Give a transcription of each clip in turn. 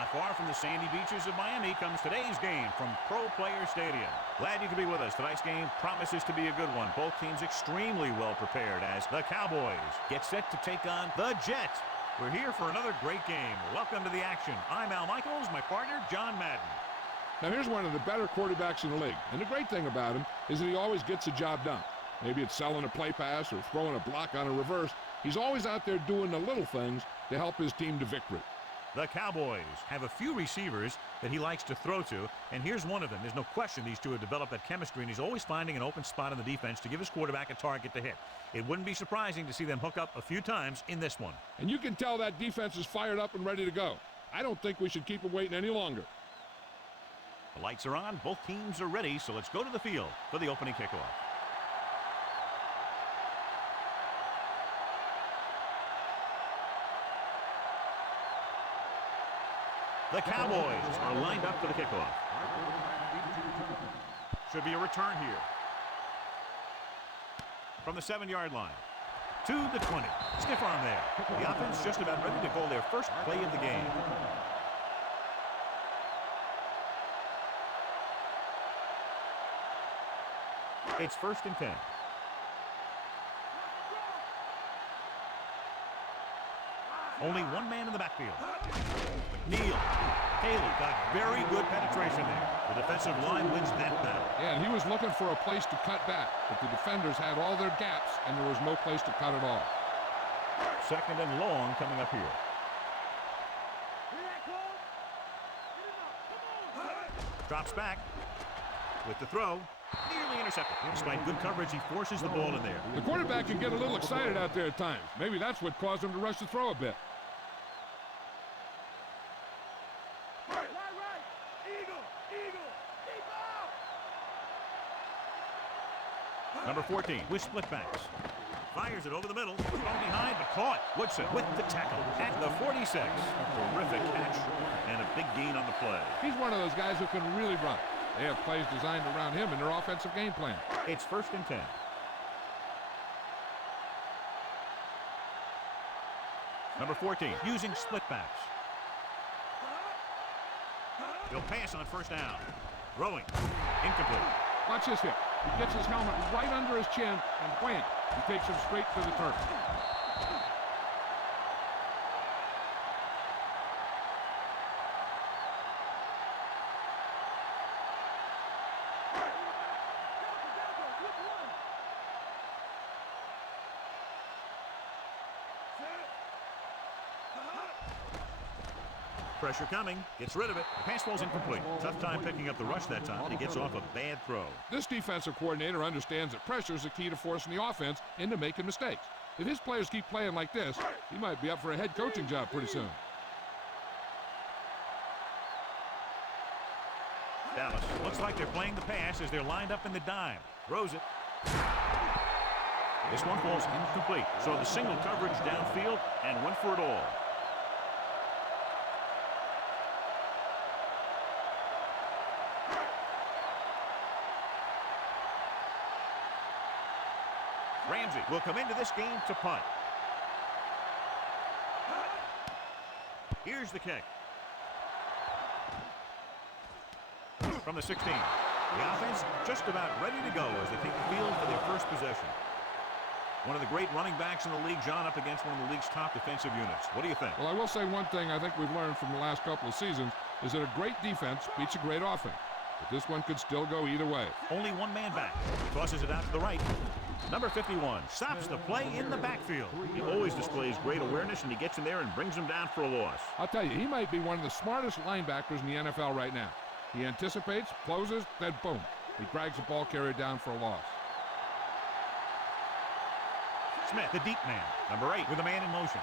Not far from the sandy beaches of Miami comes today's game from Pro Player Stadium. Glad you could be with us. Tonight's game promises to be a good one. Both teams extremely well prepared as the Cowboys get set to take on the Jets. We're here for another great game. Welcome to the action. I'm Al Michaels, my partner, John Madden. Now here's one of the better quarterbacks in the league, and the great thing about him is that he always gets the job done. Maybe it's selling a play pass or throwing a block on a reverse. He's always out there doing the little things to help his team to victory. The Cowboys have a few receivers that he likes to throw to, and here's one of them. There's no question these two have developed that chemistry, and he's always finding an open spot in the defense to give his quarterback a target to hit. It wouldn't be surprising to see them hook up a few times in this one. And you can tell that defense is fired up and ready to go. I don't think we should keep them waiting any longer. The lights are on, both teams are ready, so let's go to the field for the opening kickoff. The Cowboys are lined up for the kickoff. Should be a return here. From the 7-yard line to the 20. Stiff arm there. The offense just about ready to call their first play of the game. It's 1st and 10. Only one man in the backfield. McNeil. Haley got very good penetration there. The defensive line wins that battle. Yeah, and he was looking for a place to cut back, but the defenders had all their gaps, and there was no place to cut at all. 2nd and long coming up here. Drops back with the throw. Nearly intercepted. Despite good coverage, he forces the ball in there. The quarterback can get a little excited out there at times. Maybe that's what caused him to rush the throw a bit. Number 14 with split backs. Fires it over the middle. Thrown behind, but caught. Woodson with the tackle at the 46. A terrific catch and a big gain on the play. He's one of those guys who can really run. They have plays designed around him in their offensive game plan. It's 1st and 10. Number 14 using split backs. He'll pass on 1st down. Throwing. Incomplete. Watch this hit. He gets his helmet right under his chin, and wham, he takes him straight to the turf. Pressure coming, gets rid of it. The pass ball's incomplete. Tough time picking up the rush that time, and he gets off a bad throw. This defensive coordinator understands that pressure is the key to forcing the offense into making mistakes. If his players keep playing like this, he might be up for a head coaching job pretty soon. Dallas looks like they're playing the pass as they're lined up in the dime. Throws it. This one falls incomplete. So the single coverage downfield and went for it all. Ramsey will come into this game to punt. Here's the kick. From the 16. The offense just about ready to go as they take the field for their first possession. One of the great running backs in the league, John, up against one of the league's top defensive units. What do you think? Well, I will say one thing I think we've learned from the last couple of seasons is that a great defense beats a great offense. But this one could still go either way. Only one man back. Tosses it out to the right. Number 51 stops the play in the backfield. He always displays great awareness, and he gets in there and brings him down for a loss. I'll tell you, he might be one of the smartest linebackers in the NFL right now. He anticipates, closes, then boom. He drags the ball carrier down for a loss. Smith, the deep man. Number 8 with a man in motion.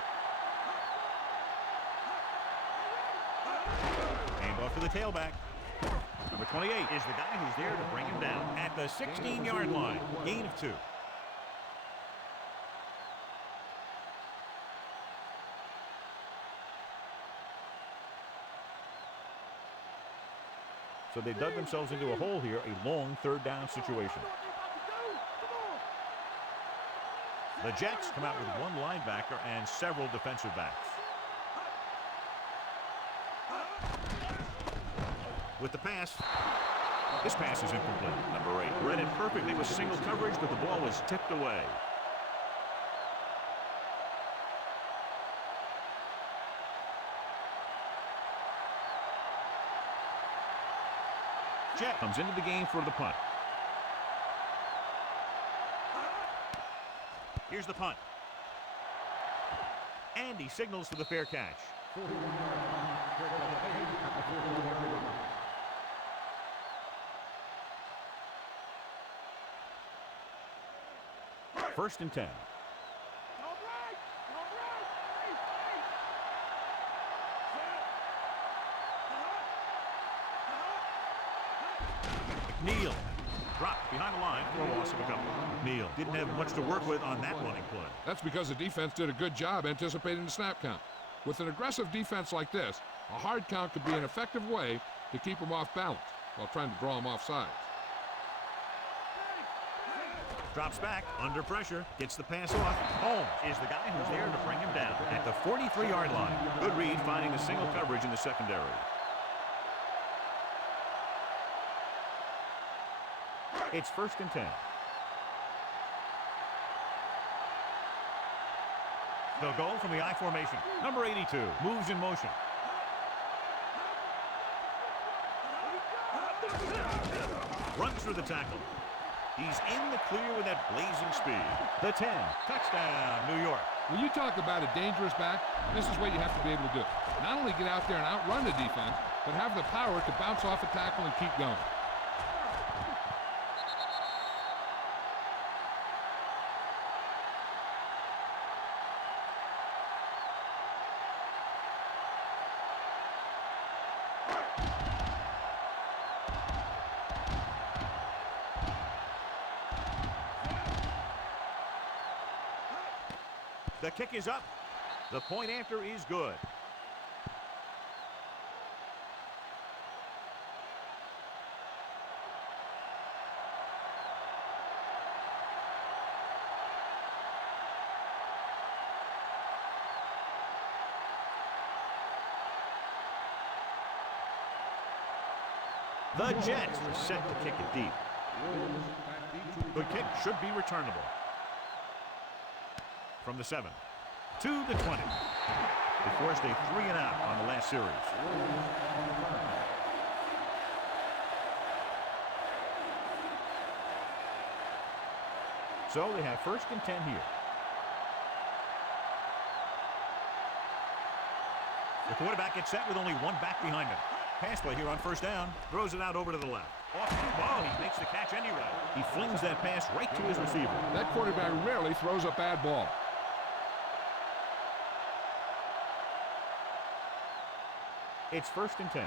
Hand off to the tailback. Number 28 is the guy who's there to bring him down at the 16-yard line. Gain of 2. So they dug themselves into a hole here, a long 3rd down situation. The Jets come out with one linebacker and several defensive backs. with the pass. This pass is incomplete. Number 8 read it perfectly with single coverage, but the ball was tipped away. Jet comes into the game for the punt. Here's the punt. And he signals for the fair catch. First and 10. McNeil dropped behind the line for a loss of a couple. McNeil didn't have much to work with on that running play. That's because the defense did a good job anticipating the snap count. With an aggressive defense like this, a hard count could be an effective way to keep them off balance while trying to draw them off sides. Drops back, under pressure, gets the pass off. Holmes is the guy who's there to bring him down at the 43-yard line. Good read, finding the single coverage in the secondary. It's first and 10. They'll go from the I formation. Number 82 moves in motion. Runs through the tackle. He's in the clear with that blazing speed. The 10, touchdown, New York. When you talk about a dangerous back, this is what you have to be able to do. Not only get out there and outrun the defense, but have the power to bounce off a tackle and keep going. The kick is up. The point after is good. The Jets are set to kick it deep. The kick should be returnable. From the 7 to the 20. They forced a 3-and-out on the last series. So they have first and 10 here. The quarterback gets set with only one back behind him. Pass play here on first down. Throws it out over to the left. Off the ball, he makes the catch anyway. He flings that pass right to his receiver. That quarterback rarely throws a bad ball. It's first and 10.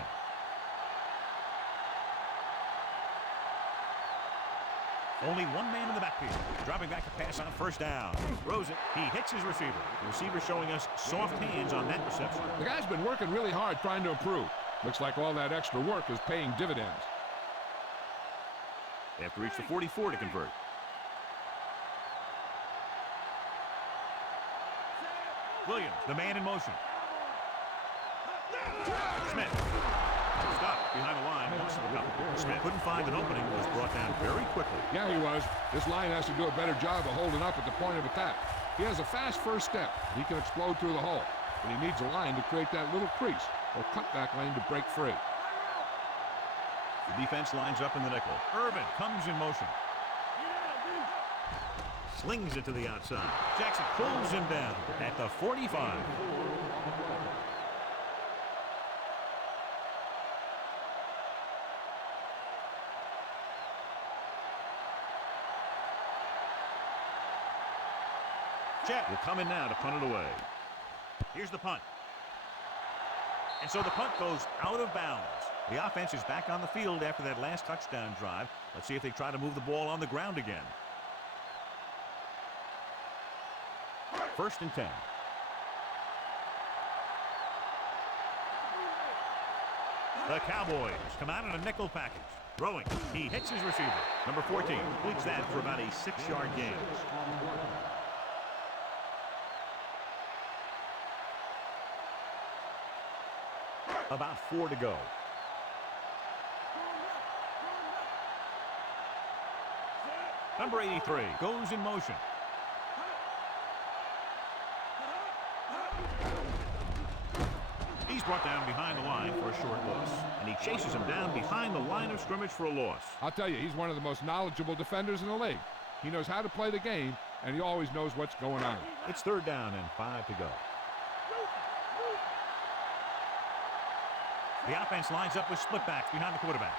Only one man in the backfield. Dropping back to pass on first down. Throws it. He hits his receiver. The receiver showing us soft hands on that reception. The guy's been working really hard trying to improve. Looks like all that extra work is paying dividends. They have to reach the 44 to convert. Williams, the man in motion. Smith. Stopped behind the line. Smith couldn't find an opening. Was brought down very quickly. Yeah, he was. This line has to do a better job of holding up at the point of attack. He has a fast first step. He can explode through the hole. But he needs a line to create that little crease or cutback lane to break free. The defense lines up in the nickel. Irvin comes in motion. Slings it to the outside. Jackson pulls him down at the 45. Jet will come in now to punt it away. Here's the punt. And so the punt goes out of bounds. The offense is back on the field after that last touchdown drive. Let's see if they try to move the ball on the ground again. First and 10. The Cowboys come out in a nickel package. Throwing. He hits his receiver. Number 14 completes that for about a 6-yard gain. About 4 to go. Number 83 goes in motion. He's brought down behind the line for a short loss, and he chases him down behind the line of scrimmage for a loss. I'll tell you, he's one of the most knowledgeable defenders in the league. He knows how to play the game, and he always knows what's going on. It's 3rd down and 5 to go. The offense lines up with split backs behind the quarterback.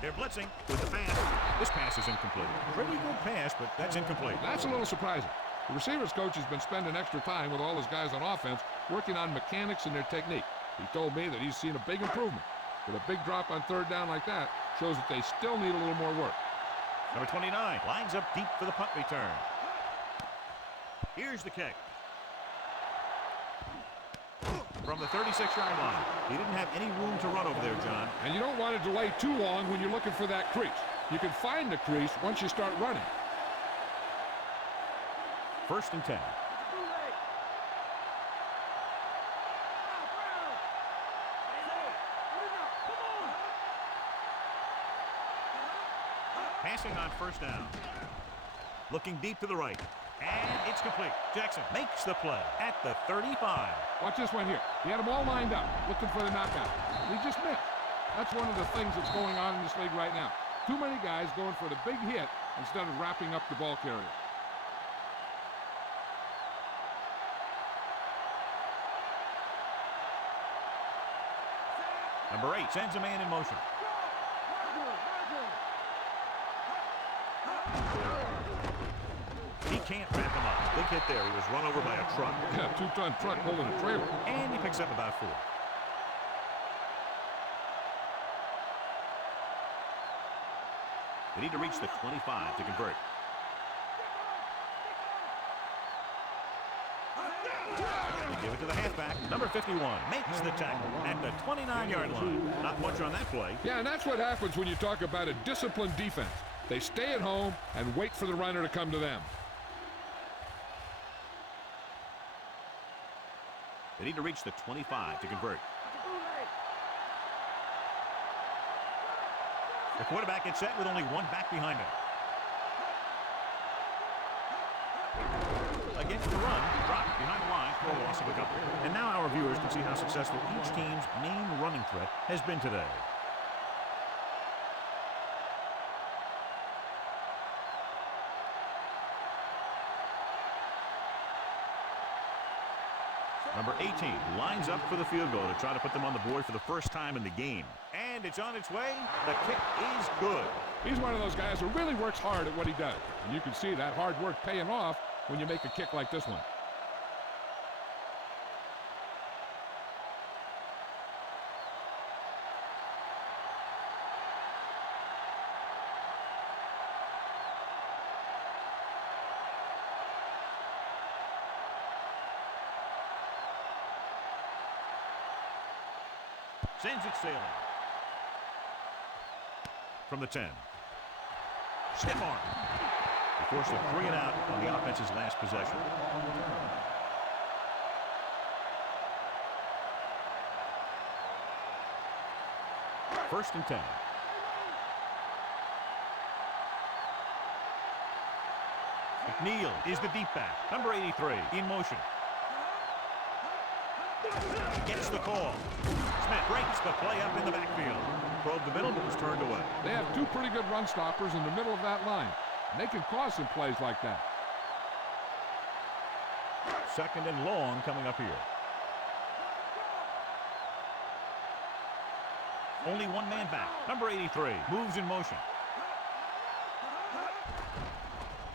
They're blitzing with the pass. This pass is incomplete. Pretty good pass, but that's incomplete. That's a little surprising. The receivers coach has been spending extra time with all his guys on offense working on mechanics and their technique. He told me that he's seen a big improvement. But a big drop on 3rd down like that shows that they still need a little more work. Number 29 lines up deep for the punt return. Here's the kick. From the 36-yard line. He didn't have any room to run over there, John. And you don't want to delay too long when you're looking for that crease. You can find the crease once you start running. 1st and 10. Passing on 1st down. Looking deep to the right. And it's complete. Jackson makes the play at the 35. Watch this one here. He had them all lined up, looking for the knockout. He just missed. That's one of the things that's going on in this league right now. Too many guys going for the big hit instead of wrapping up the ball carrier. Number 8 sends a man in motion. He can't wrap him up. Big hit there. He was run over by a truck. Yeah, 2-ton truck holding a trailer. And he picks up about 4. They need to reach the 25 to convert. They give it to the halfback. Number 51 makes the tackle at the 29-yard line. Not much on that play. Yeah, and that's what happens when you talk about a disciplined defense. They stay at home and wait for the runner to come to them. They need to reach the 25 to convert. The quarterback gets set with only one back behind him. Against the run, dropped behind the line for a loss of a couple. And now our viewers can see how successful each team's main running threat has been today. Number 18 lines up for the field goal to try to put them on the board for the first time in the game. And it's on its way. The kick is good. He's one of those guys who really works hard at what he does. And you can see that hard work paying off when you make a kick like this one. Sends it sailing. From the 10. Stiff arm. He forced a 3 and out on the offense's last possession. First and 10. McNeil is the deep back. Number 83 in motion. Gets the call. Smith breaks the play up in the backfield. Probed the middle, but was turned away. They have 2 pretty good run stoppers in the middle of that line. And they can cause some plays like that. 2nd and long coming up here. Only one man back. Number 83 moves in motion.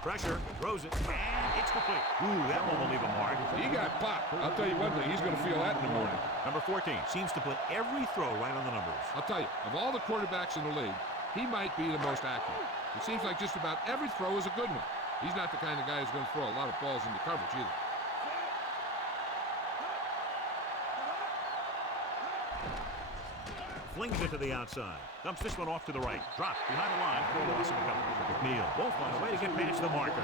Pressure, throws it, and it's complete. Ooh, that one will leave a mark. He got popped. I'll tell you one thing, he's going to feel that in the morning. Number 14 seems to put every throw right on the numbers. I'll tell you, of all the quarterbacks in the league, he might be the most accurate. It seems like just about every throw is a good one. He's not the kind of guy who's going to throw a lot of balls into coverage either. Flings it to the outside. Dumps this one off to the right. Dropped behind the line for a loss of a couple. McNeil won't find a way to get past the marker.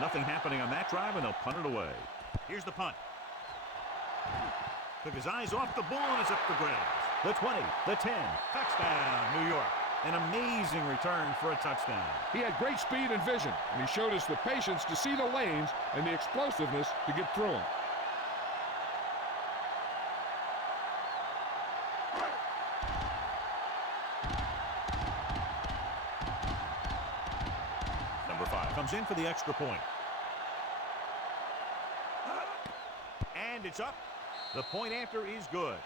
Nothing happening on that drive, and they'll punt it away. Here's the punt. Took his eyes off the ball, and it's up for grabs. The 20, the 10, touchdown, New York. An amazing return for a touchdown. He had great speed and vision, and he showed us the patience to see the lanes and the explosiveness to get through them. Number 5 comes in for the extra point. And it's up. The point after is good.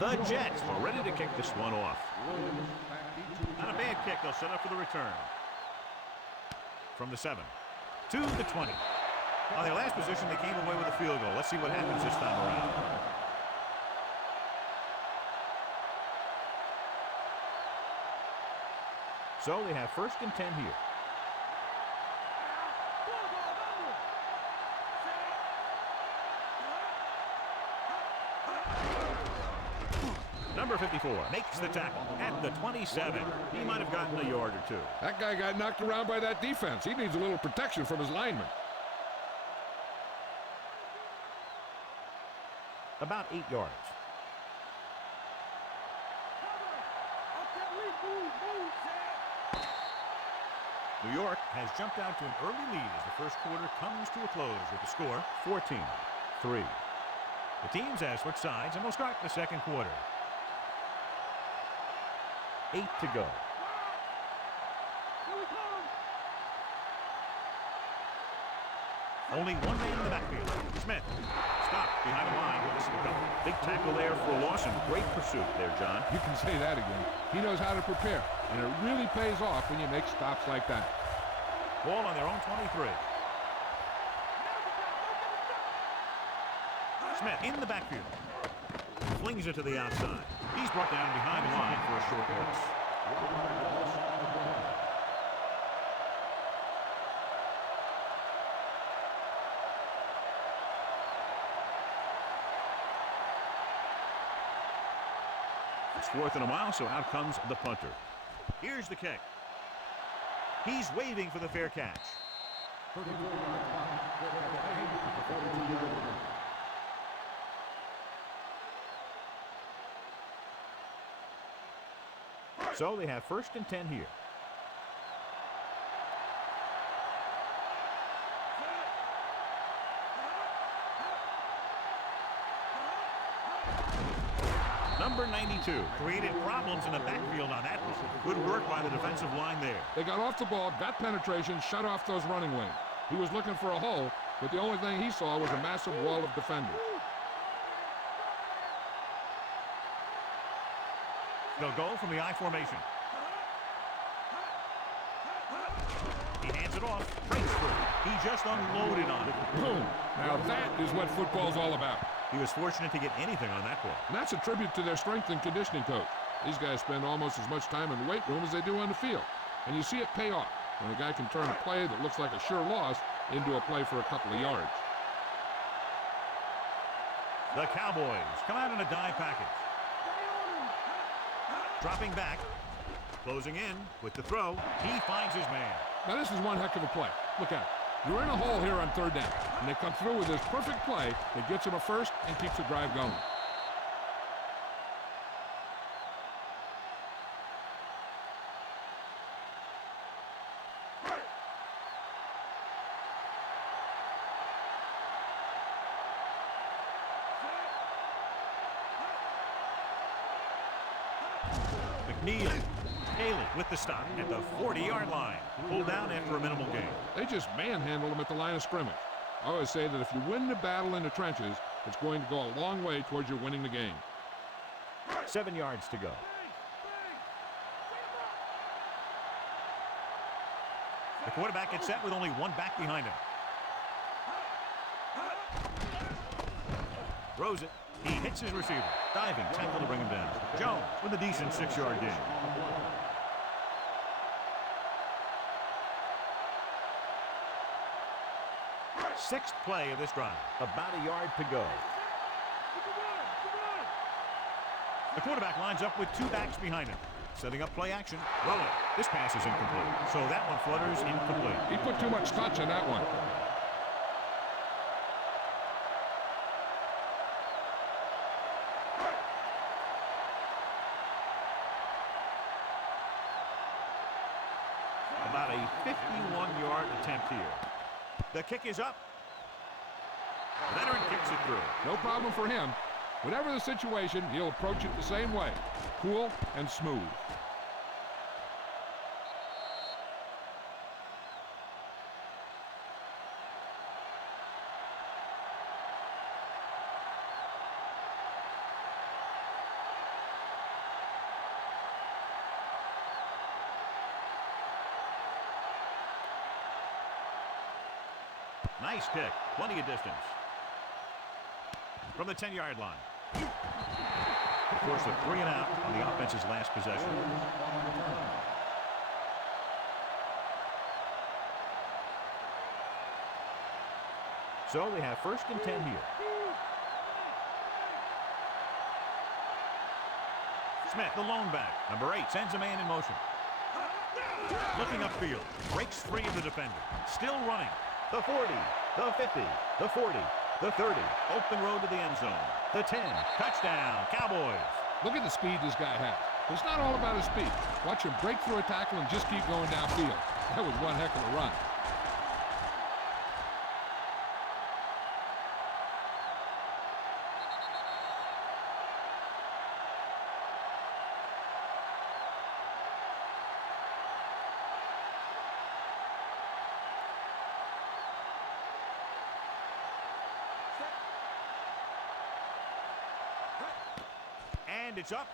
The Jets are ready to kick this one off. Not a bad kick. They'll set up for the return. From the 7 to the 20. On their last position, they came away with a field goal. Let's see what happens this time around. So they have 1st and 10 here. Number 54 makes the tackle at the 27. He might have gotten a yard or two. That guy got knocked around by that defense. He needs a little protection from his linemen. About 8 yards. New York has jumped out to an early lead as the first quarter comes to a close with the score 14-3. The teams have switched sides and will start the second quarter. 8 to go. Only one man in the backfield. Smith stopped behind the line with a big tackle there for a loss and great pursuit there, John. You can say that again. He knows how to prepare, and it really pays off when you make stops like that. Ball on their own 23. Smith in the backfield. Flings it to the outside. He's brought down behind the line for a short loss. It's 4th and a mile, so out comes the punter. Here's the kick. He's waving for the fair catch. So they have 1st and 10 here. Number 92 created problems in the backfield on that one. Good work by the defensive line there. They got off the ball, got penetration, shut off those running lanes. He was looking for a hole, but the only thing he saw was a massive wall of defenders. They'll go from the I formation. He hands it off. Breaks through. He just unloaded on it. Boom. Now that is what football's all about. He was fortunate to get anything on that ball. And that's a tribute to their strength and conditioning coach. These guys spend almost as much time in the weight room as they do on the field. And you see it pay off when a guy can turn a play that looks like a sure loss into a play for a couple of yards. The Cowboys come out in a dive package. Dropping back, closing in with the throw. He finds his man. Now this is one heck of a play. Look at it. You're in a hole here on 3rd down, and they come through with this perfect play that gets them a first and keeps the drive going. McNeil. Haley with the stop at the 40-yard line. Pulled down after a minimal gain. They just manhandled them at the line of scrimmage. I always say that if you win the battle in the trenches, it's going to go a long way towards your winning the game. 7 yards to go. The quarterback gets set with only one back behind him. Throws it. He hits his receiver. Diving tackle to bring him down. Jones with a decent 6-yard gain. sixth play of this drive. About a yard to go. The quarterback lines up with two backs behind him. Setting up play action. Rolling. This pass is incomplete. So that one flutters incomplete. He put too much touch on that one. About a 51-yard attempt here. The kick is up. The veteran kicks it through. No problem for him. Whatever the situation, he'll approach it the same way. Cool and smooth. Nice kick. Plenty of distance. From the 10-yard line. Force a 3 and out on the offense's last possession. So they have 1st and 10 here. Smith, the lone back. Number 8 sends a man in motion. Looking upfield. Breaks free of the defender. Still running. The 40, the 50, the 40, the 30. Open road to the end zone. The 10. Touchdown, Cowboys. Look at the speed this guy has. It's not all about his speed. Watch him break through a tackle and just keep going downfield. That was one heck of a run. And it's up.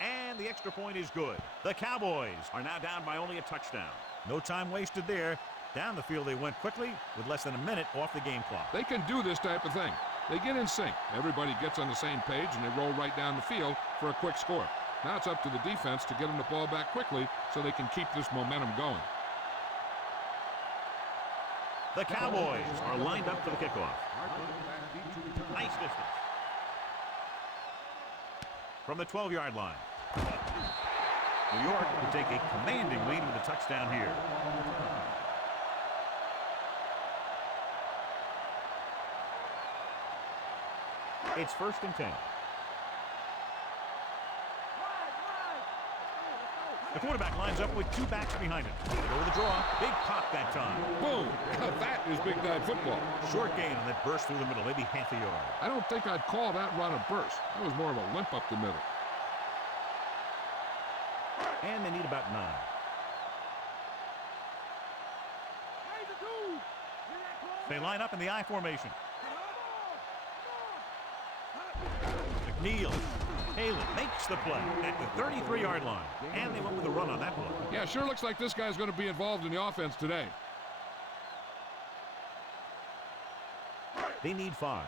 And the extra point is good. The Cowboys are now down by only a touchdown. No time wasted there. Down the field they went quickly with less than a minute off the game clock. They can do this type of thing. They get in sync. Everybody gets on the same page and they roll right down the field for a quick score. Now it's up to the defense to get them the ball back quickly so they can keep this momentum going. The Cowboys are lined up for the kickoff. Nice distance. From the 12-yard line. New York will take a commanding lead with a touchdown here. It's 1st and 10. The quarterback lines up with two backs behind him. Over the draw. Big pop that time. Boom! That is big-time football. Short gain on that burst through the middle, maybe half a yard. I don't think I'd call that run a burst. That was more of a limp up the middle. And they need about 9. They line up in the I formation. McNeil. Haley makes the play at the 33-yard line. And they went with a run on that play. Yeah, sure looks like this guy's going to be involved in the offense today. They need 5.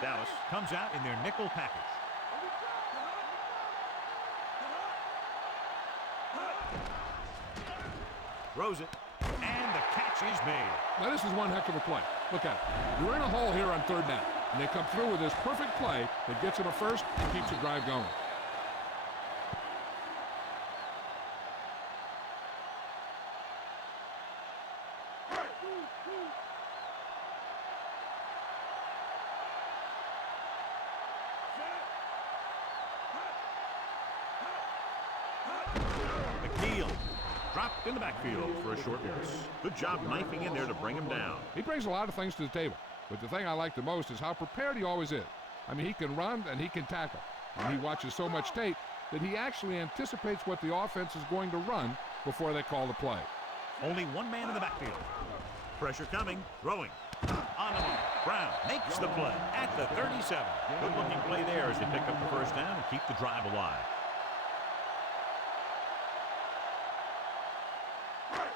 Dallas comes out in their nickel package. Throws it, and the catch is made. Now this is one heck of a play. Look at it. You're in a hole here on 3rd down, and they come through with this perfect play that gets them a first and keeps the drive going. McNeil dropped in the backfield for a short loss. Good job knifing in there to bring him down. He brings a lot of things to the table, but the thing I like the most is how prepared he always is. I mean, he can run and he can tackle, and he watches so much tape that he actually anticipates what the offense is going to run before they call the play. Only one man in the backfield. Pressure coming, throwing. On the mark. Brown makes the play at the 37. Good-looking play there as they pick up the first down and keep the drive alive.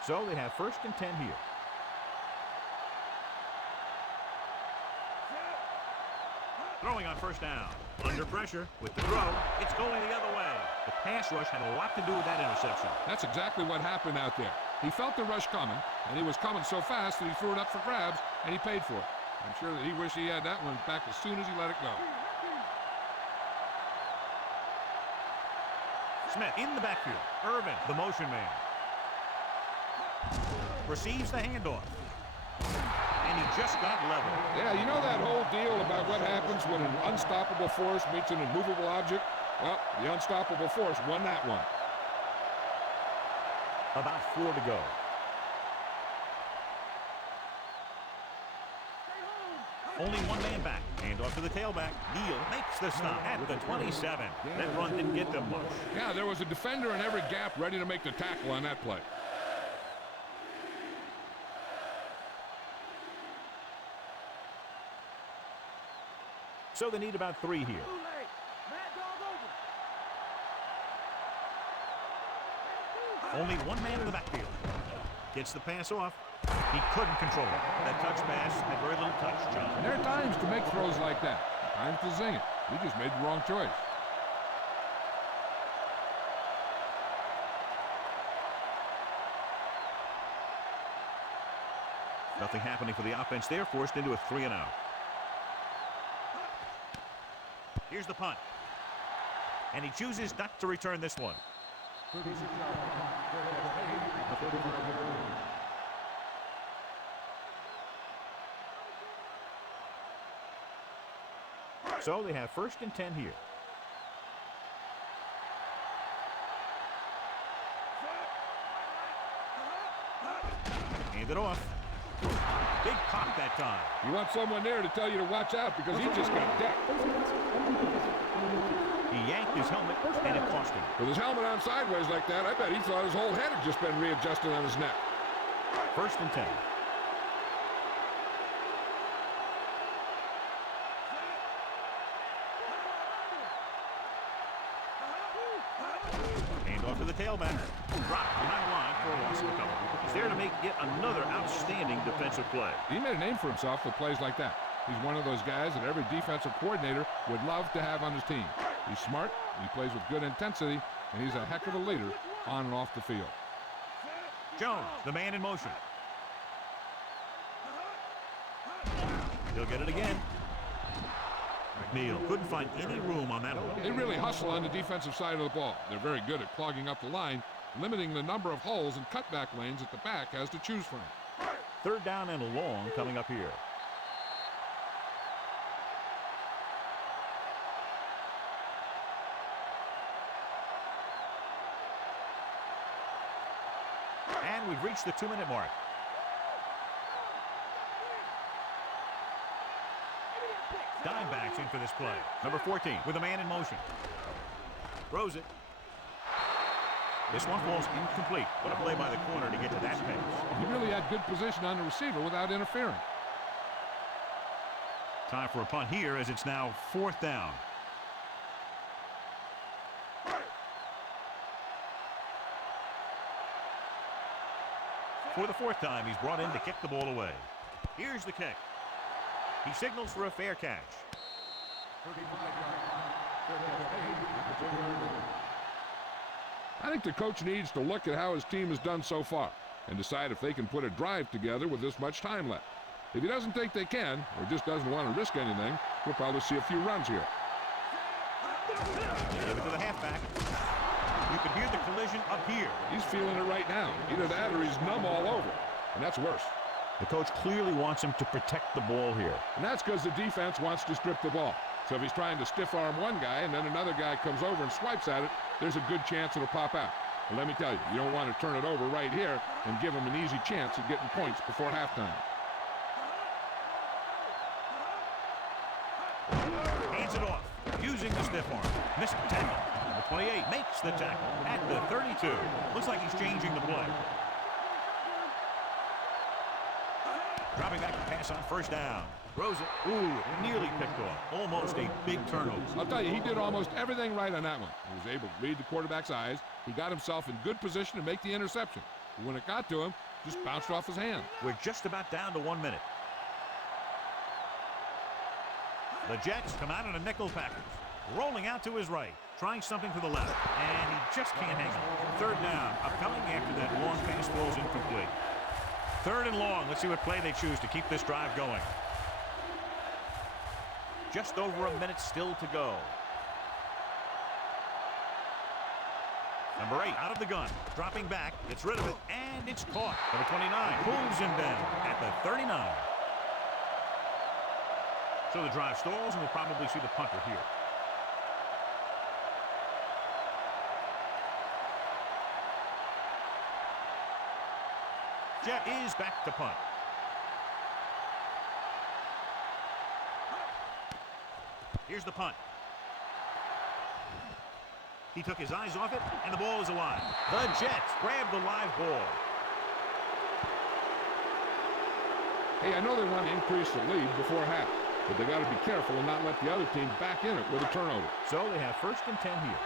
So they have 1st and 10 here. Throwing on first down. Under pressure with the throw. It's going the other way. The pass rush had a lot to do with that interception. That's exactly what happened out there. He felt the rush coming, and he was coming so fast that he threw it up for grabs, and he paid for it. I'm sure that he wished he had that one back as soon as he let it go. Smith in the backfield. Irvin, the motion man. Receives the handoff. And he just got level. Yeah, you know that whole deal about what happens when an unstoppable force meets an immovable object? Well, the unstoppable force won that one. About 4 to go. Only one man back. Handoff to the tailback. Neal makes the stop at the 27. That run didn't get them much. Yeah, there was a defender in every gap ready to make the tackle on that play. So they need about 3 here. Only one man in the backfield. Gets the pass off. He couldn't control it. That touch pass had very little touch, John. And there are times to make throws like that. Times to zing it. He just made the wrong choice. Nothing happening for the offense there. Forced into a 3-and-out. Here's the punt. And he chooses not to return this one. So they have 1st and 10 here. Hand it off. Big pop that time. You want someone there to tell you to watch out because he just got decked. He yanked his helmet, and it cost him. With his helmet on sideways like that, I bet he thought his whole head had just been readjusted on his neck. 1st and 10. Hand off to the tailback. Dropped behind the line for a loss of a couple. He's there to make yet another outstanding defensive play. He made a name for himself with plays like that. He's one of those guys that every defensive coordinator would love to have on his team. He's smart, he plays with good intensity, and he's a heck of a leader on and off the field. Jones, the man in motion. He'll get it again. McNeil couldn't find any room on that one. They really hustle on the defensive side of the ball. They're very good at clogging up the line, limiting the number of holes and cutback lanes that the back has to choose from. 3rd down and a long coming up here. And we've reached the 2-minute mark. Dimebacks in for this play. Number 14 with a man in motion. Throws it. This one falls incomplete. What a play by the corner to get to that pace. He really had good position on the receiver without interfering. Time for a punt here as it's now 4th down. For the 4th time, he's brought in to kick the ball away. Here's the kick. He signals for a fair catch. I think the coach needs to look at how his team has done so far and decide if they can put a drive together with this much time left. If he doesn't think they can, or just doesn't want to risk anything, we'll probably see a few runs here. Give it to the halfback. You can hear the collision up here. He's feeling it right now. Either that or he's numb all over, and that's worse. The coach clearly wants him to protect the ball here. And that's because the defense wants to strip the ball. So if he's trying to stiff arm one guy and then another guy comes over and swipes at it, there's a good chance it'll pop out. And let me tell you, you don't want to turn it over right here and give him an easy chance at getting points before halftime. Hands it off, using the stiff arm. Missed the tackle. Number 28 makes the tackle at the 32. Looks like he's changing the play. Dropping back to pass on 1st down. Throws it. Ooh, nearly picked off. Almost a big turnover. I'll tell you, he did almost everything right on that one. He was able to read the quarterback's eyes. He got himself in good position to make the interception. But when it got to him, just bounced off his hand. We're just about down to 1 minute. The Jets come out in a nickel package. Rolling out to his right. Trying something to the left. And he just can't hang on. Third down. Upcoming after that long pass falls incomplete. Third and long. Let's see what play they choose to keep this drive going. Just over a minute still to go. Number 8 out of the gun. Dropping back. Gets rid of it. And it's caught. Number 29 pulls him down at the 39. So the drive stalls, and we'll probably see the punter here. Jet is back to punt. Here's the punt. He took his eyes off it, and the ball is alive. The Jets grab the live ball. Hey, I know they want to increase the lead before half, but they got to be careful and not let the other team back in it with a turnover. So they have first and 10 here.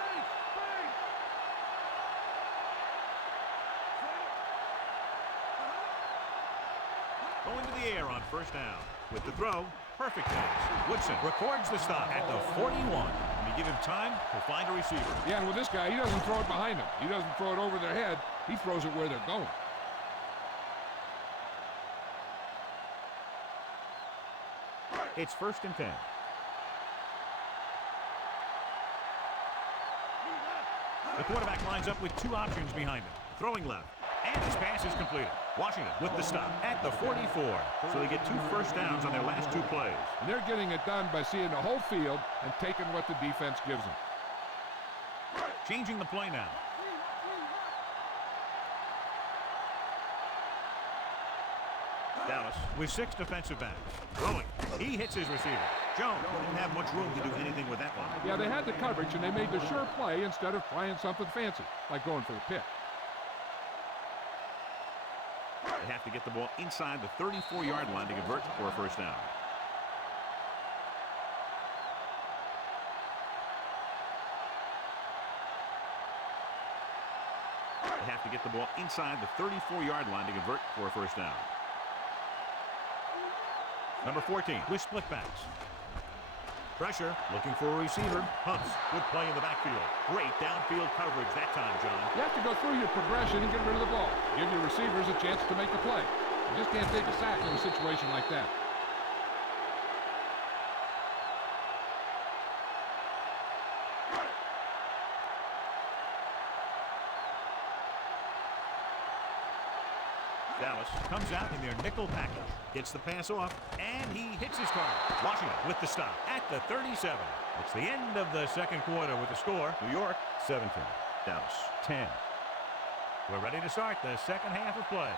Going to the air on first down. With the throw, perfect pass. Woodson records the stop at the 41. And you give him time to find a receiver. Yeah, and with this guy, he doesn't throw it behind him. He doesn't throw it over their head. He throws it where they're going. It's first and 10. The quarterback lines up with two options behind him. Throwing left. And his pass is completed. Washington with the stop at the 44. So they get 2 first downs on their last 2 plays. And they're getting it done by seeing the whole field and taking what the defense gives them. Changing the play now. Dallas with 6 defensive backs. Throwing. He hits his receiver. Jones didn't have much room to do anything with that one. Yeah, they had the coverage, and they made the sure play instead of trying something fancy, like going for the pick. They have to get the ball inside the 34-yard line to convert for a first down. They have to get the ball inside the 34-yard line to convert for a first down. Number 14 with split backs. Pressure, looking for a receiver. Hunts, good play in the backfield. Great downfield coverage that time, John. You have to go through your progression and get rid of the ball. Give your receivers a chance to make the play. You just can't take a sack in a situation like that. Dallas comes out in their nickel package. Gets the pass off, and he hits his target. Washington with the stop at the 37. It's the end of the second quarter with the score. New York 17, Dallas 10. We're ready to start the second half of play.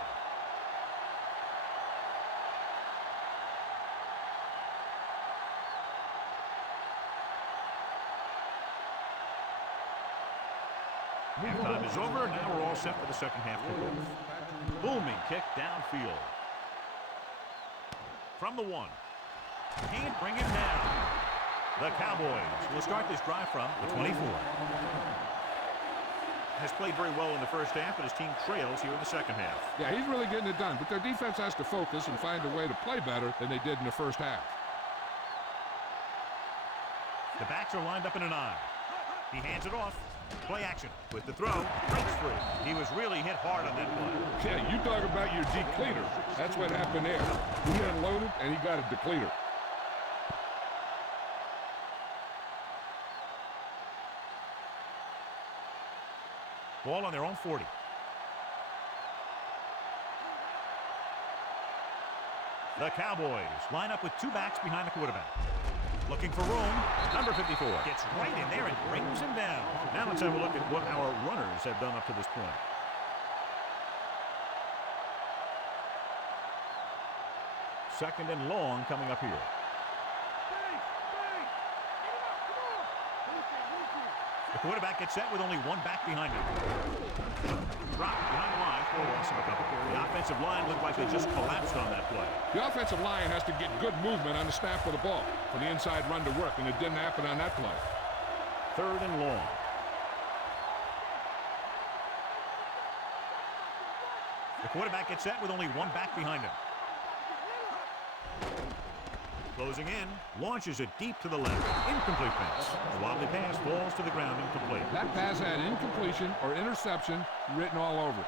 Halftime is over. Now we're all set for the second half kickoff. Booming kick downfield. From the 1. Can't bring him down. The Cowboys will start this drive from the 24. Has played very well in the first half, but his team trails here in the second half. Yeah, he's really getting it done, but their defense has to focus and find a way to play better than they did in the first half. The backs are lined up in an eye. He hands it off. Play action with the throw. Breaks free. He was really hit hard on that play. Yeah, you talk about your depleter. That's what happened there. He unloaded, and he got a depleter. Ball on their own 40. The Cowboys line up with 2 backs behind the quarterback. Looking for room. Number 54 gets right in there and brings him down. Now let's have a look at what our runners have done up to this point. Second and long coming up here. The quarterback gets set with only 1 back behind him. Drop behind the line for a loss of a couple. The offensive line looked like they just collapsed on that play. The offensive line has to get good movement on the snap of the ball for the inside run to work, and it didn't happen on that play. Third and long. The quarterback gets set with only 1 back behind him. Closing in, launches it deep to the left. Incomplete pass. The wobbly pass falls to the ground incomplete. That pass had incompletion or interception written all over it.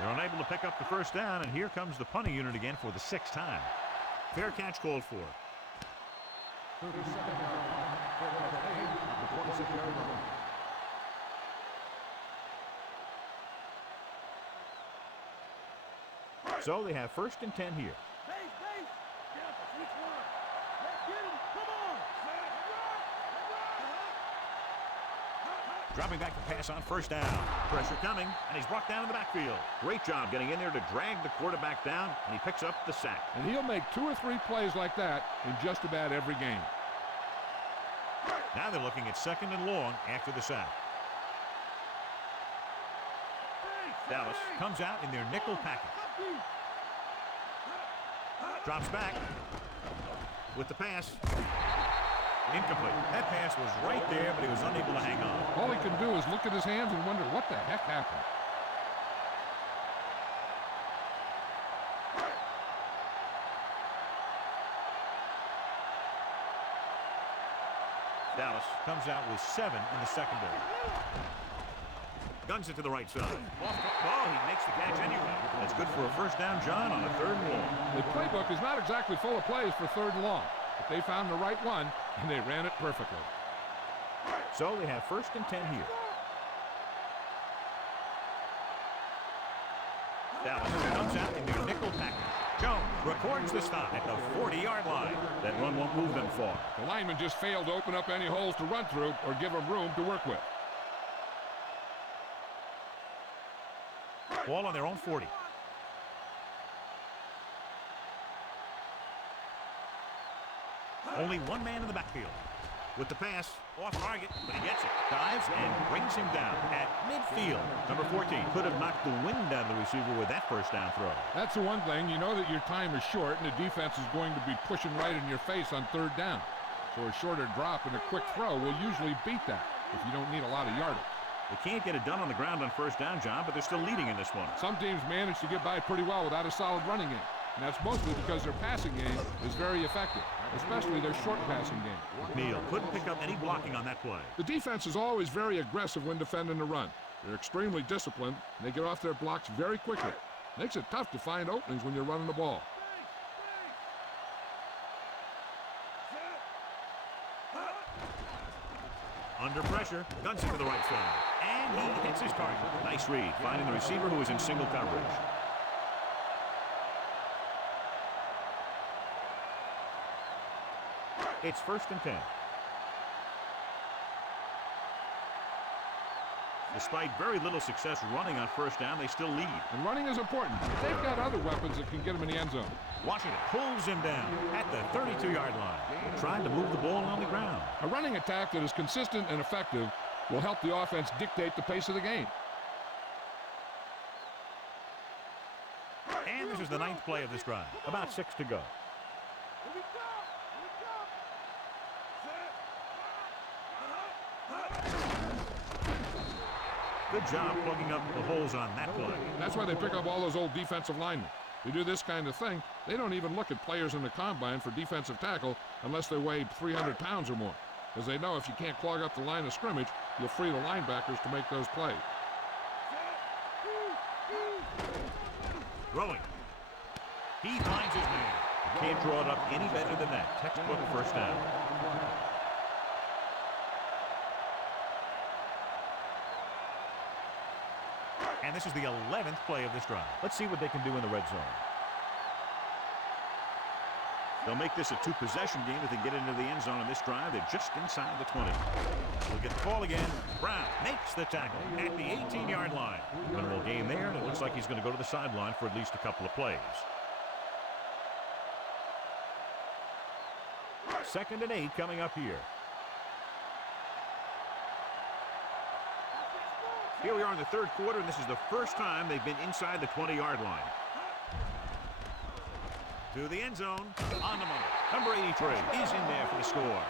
They're unable to pick up the first down, and here comes the punting unit again for the 6th time. Fair catch called for. 37 yard line. So they have 1st and 10 here. Dropping back to pass on 1st down. Pressure coming, and he's brought down in the backfield. Great job getting in there to drag the quarterback down, and he picks up the sack. And he'll make 2 or 3 plays like that in just about every game. Now they're looking at 2nd and long after the sack. Dallas comes out in their nickel package. Drops back with the pass. Incomplete. That pass was right there, but he was unable to hang on. All he can do is look at his hands and wonder what the heck happened. Dallas comes out with 7 in the secondary. Guns it to the right side. Oh, he makes the catch anyway. That's good for a 1st down, John, on a 3rd and long. The playbook is not exactly full of plays for 3rd and long, but they found the right one, and they ran it perfectly. So they have 1st and 10 here. Dallas comes out in their nickel package. Jones records the stop at the 40-yard line. That run won't move them far. The lineman just failed to open up any holes to run through or give them room to work with. Ball on their own 40. Only one man in the backfield. With the pass, off target, but he gets it. Dives and brings him down at midfield. Number 14 could have knocked the wind out of the receiver with that 1st down throw. That's the one thing. You know that your time is short, and the defense is going to be pushing right in your face on 3rd down. So a shorter drop and a quick throw will usually beat that if you don't need a lot of yardage. They can't get it done on the ground on 1st down, John, but they're still leading in this one. Some teams manage to get by pretty well without a solid running game. And that's mostly because their passing game is very effective, especially their short passing game. McNeil couldn't pick up any blocking on that play. The defense is always very aggressive when defending the run. They're extremely disciplined, and they get off their blocks very quickly. Makes it tough to find openings when you're running the ball. Under pressure, guns it to the right side. And he hits his target. Nice read, finding the receiver who is in single coverage. It's 1st and 10. Despite very little success running on 1st down, they still lead. And running is important. They've got other weapons that can get them in the end zone. Washington pulls him down at the 32-yard line, trying to move the ball on the ground. A running attack that is consistent and effective will help the offense dictate the pace of the game. And this is the 9th play of this drive. About 6 to go. Good job plugging up the holes on that play. That's why they pick up all those old defensive linemen. They do this kind of thing. They don't even look at players in the combine for defensive tackle unless they weigh 300 pounds or more, because they know if you can't clog up the line of scrimmage, you'll free the linebackers to make those plays. Throwing. He finds his man. Can't draw it up any better than that. Textbook 1st down. And this is the 11th play of this drive. Let's see what they can do in the red zone. They'll make this a 2-possession game if they get into the end zone in this drive. They're just inside the 20. We'll get the call again. Brown makes the tackle at the 18-yard line. Minimal gain there, and it looks like he's going to go to the sideline for at least a couple of plays. 2nd and 8 coming up here. Here we are in the 3rd quarter, and this is the first time they've been inside the 20-yard line. To the end zone, on the money. Number 83 is in there for the score.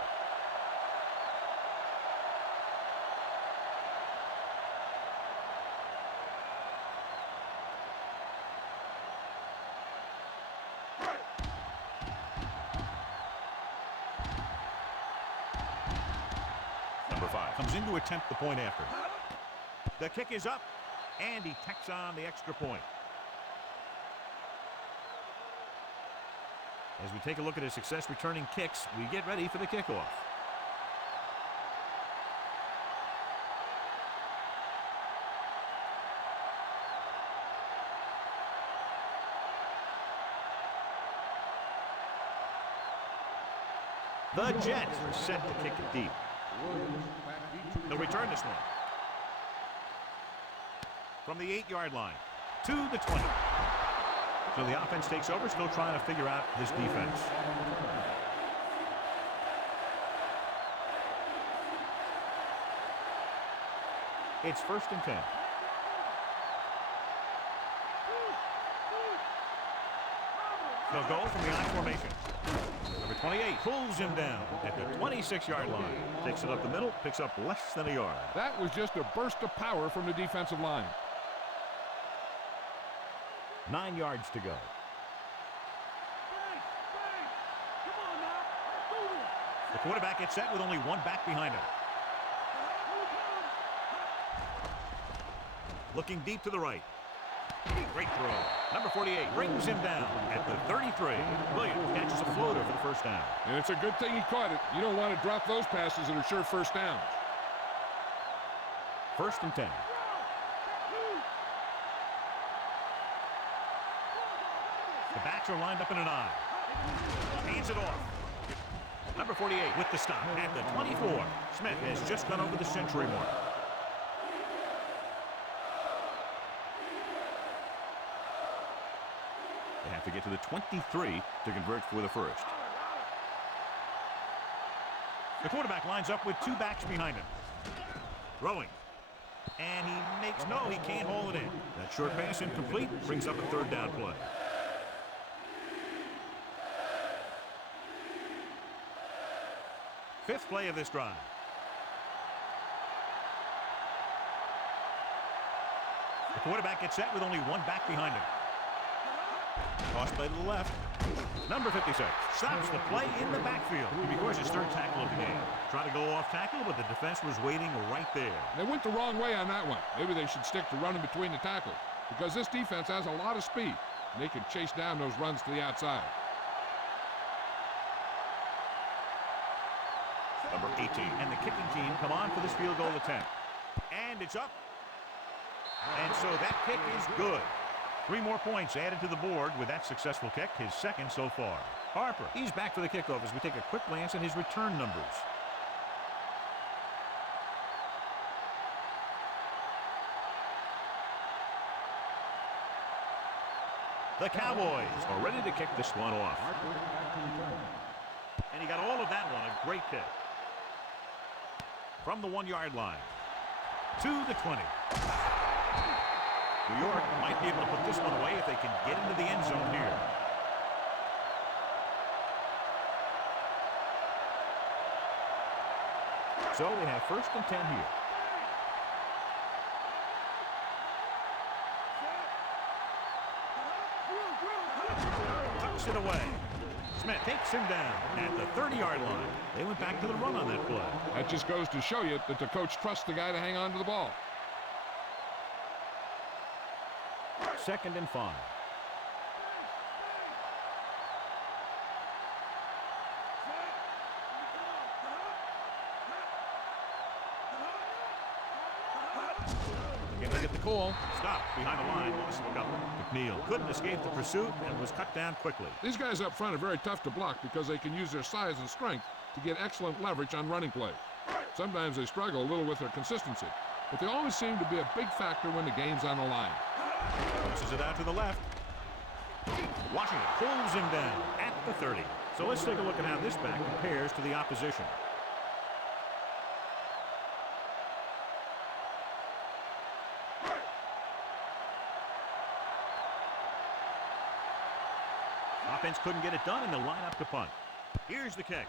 comes in to attempt the point after. The kick is up, and he tacks on the extra point. As we take a look at his success returning kicks, we get ready for the kickoff. The Jets are set to kick it deep. They'll return this one. From the 8-yard line to the 20. So the offense takes over, still trying to figure out this defense. It's 1st and 10. They'll go from the I formation. Number 28 pulls him down at the 26-yard line. Takes it up the middle, picks up less than a yard. That was just a burst of power from the defensive line. 9 yards to go. The quarterback gets set with only one back behind him. Looking deep to the right. Great throw. Number 48 brings him down at the 33. Williams catches a floater for the first down. And it's a good thing he caught it. You don't want to drop those passes that are sure first downs. 1st and 10. The backs are lined up in an I. Hands it off. Number 48 with the stop at the 24. Smith has just gone over the century mark. They have to get to the 23 to convert for the first. The quarterback lines up with two backs behind him. Throwing. And he makes no, he can't hold it in. That short pass incomplete brings up a 3rd down play. Fifth play of this drive. The quarterback gets set with only one back behind him. Toss play to the left. Number 56 stops the play in the backfield. He records his 3rd tackle of the game. Trying to go off tackle, but the defense was waiting right there. They went the wrong way on that one. Maybe they should stick to running between the tackles, because this defense has a lot of speed, and they can chase down those runs to the outside. Number 18 and the kicking team come on for this field goal attempt. And it's up. And so that kick is good. 3 more points added to the board with that successful kick, his 2nd so far. Harper, he's back for the kickoff as we take a quick glance at his return numbers. The Cowboys are ready to kick this one off. And he got all of that one, a great kick. From the 1-yard line to the 20. New York might be able to put this one away if they can get into the end zone here. So they have 1st and 10 here. Tucks it away. Smith takes him down at the 30-yard line. They went back to the run on that play. That just goes to show you that the coach trusts the guy to hang on to the ball. 2nd and 5. Again, they get the call. Stop behind the line. Lost a couple. McNeil couldn't escape the pursuit and was cut down quickly. These guys up front are very tough to block because they can use their size and strength to get excellent leverage on running plays. Sometimes they struggle a little with their consistency, but they always seem to be a big factor when the game's on the line. Pushes it out to the left. Washington pulls him down at the 30. So let's take a look at how this back compares to the opposition. Offense couldn't get it done, and they'll line up to punt. Here's the kick.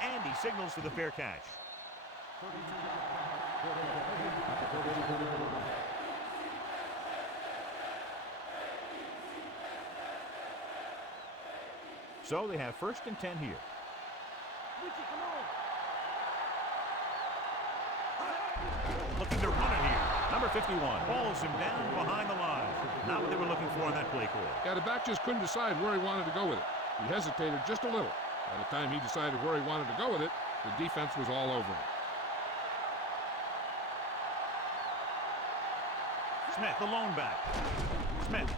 And he signals for the fair catch. So they have 1st and 10 here. Number 51 hauls him down behind the line. Not what they were looking for in that play call. Yeah, the back just couldn't decide where he wanted to go with it. He hesitated just a little. By the time he decided where he wanted to go with it, the defense was all over him. Smith, the lone back. Smith,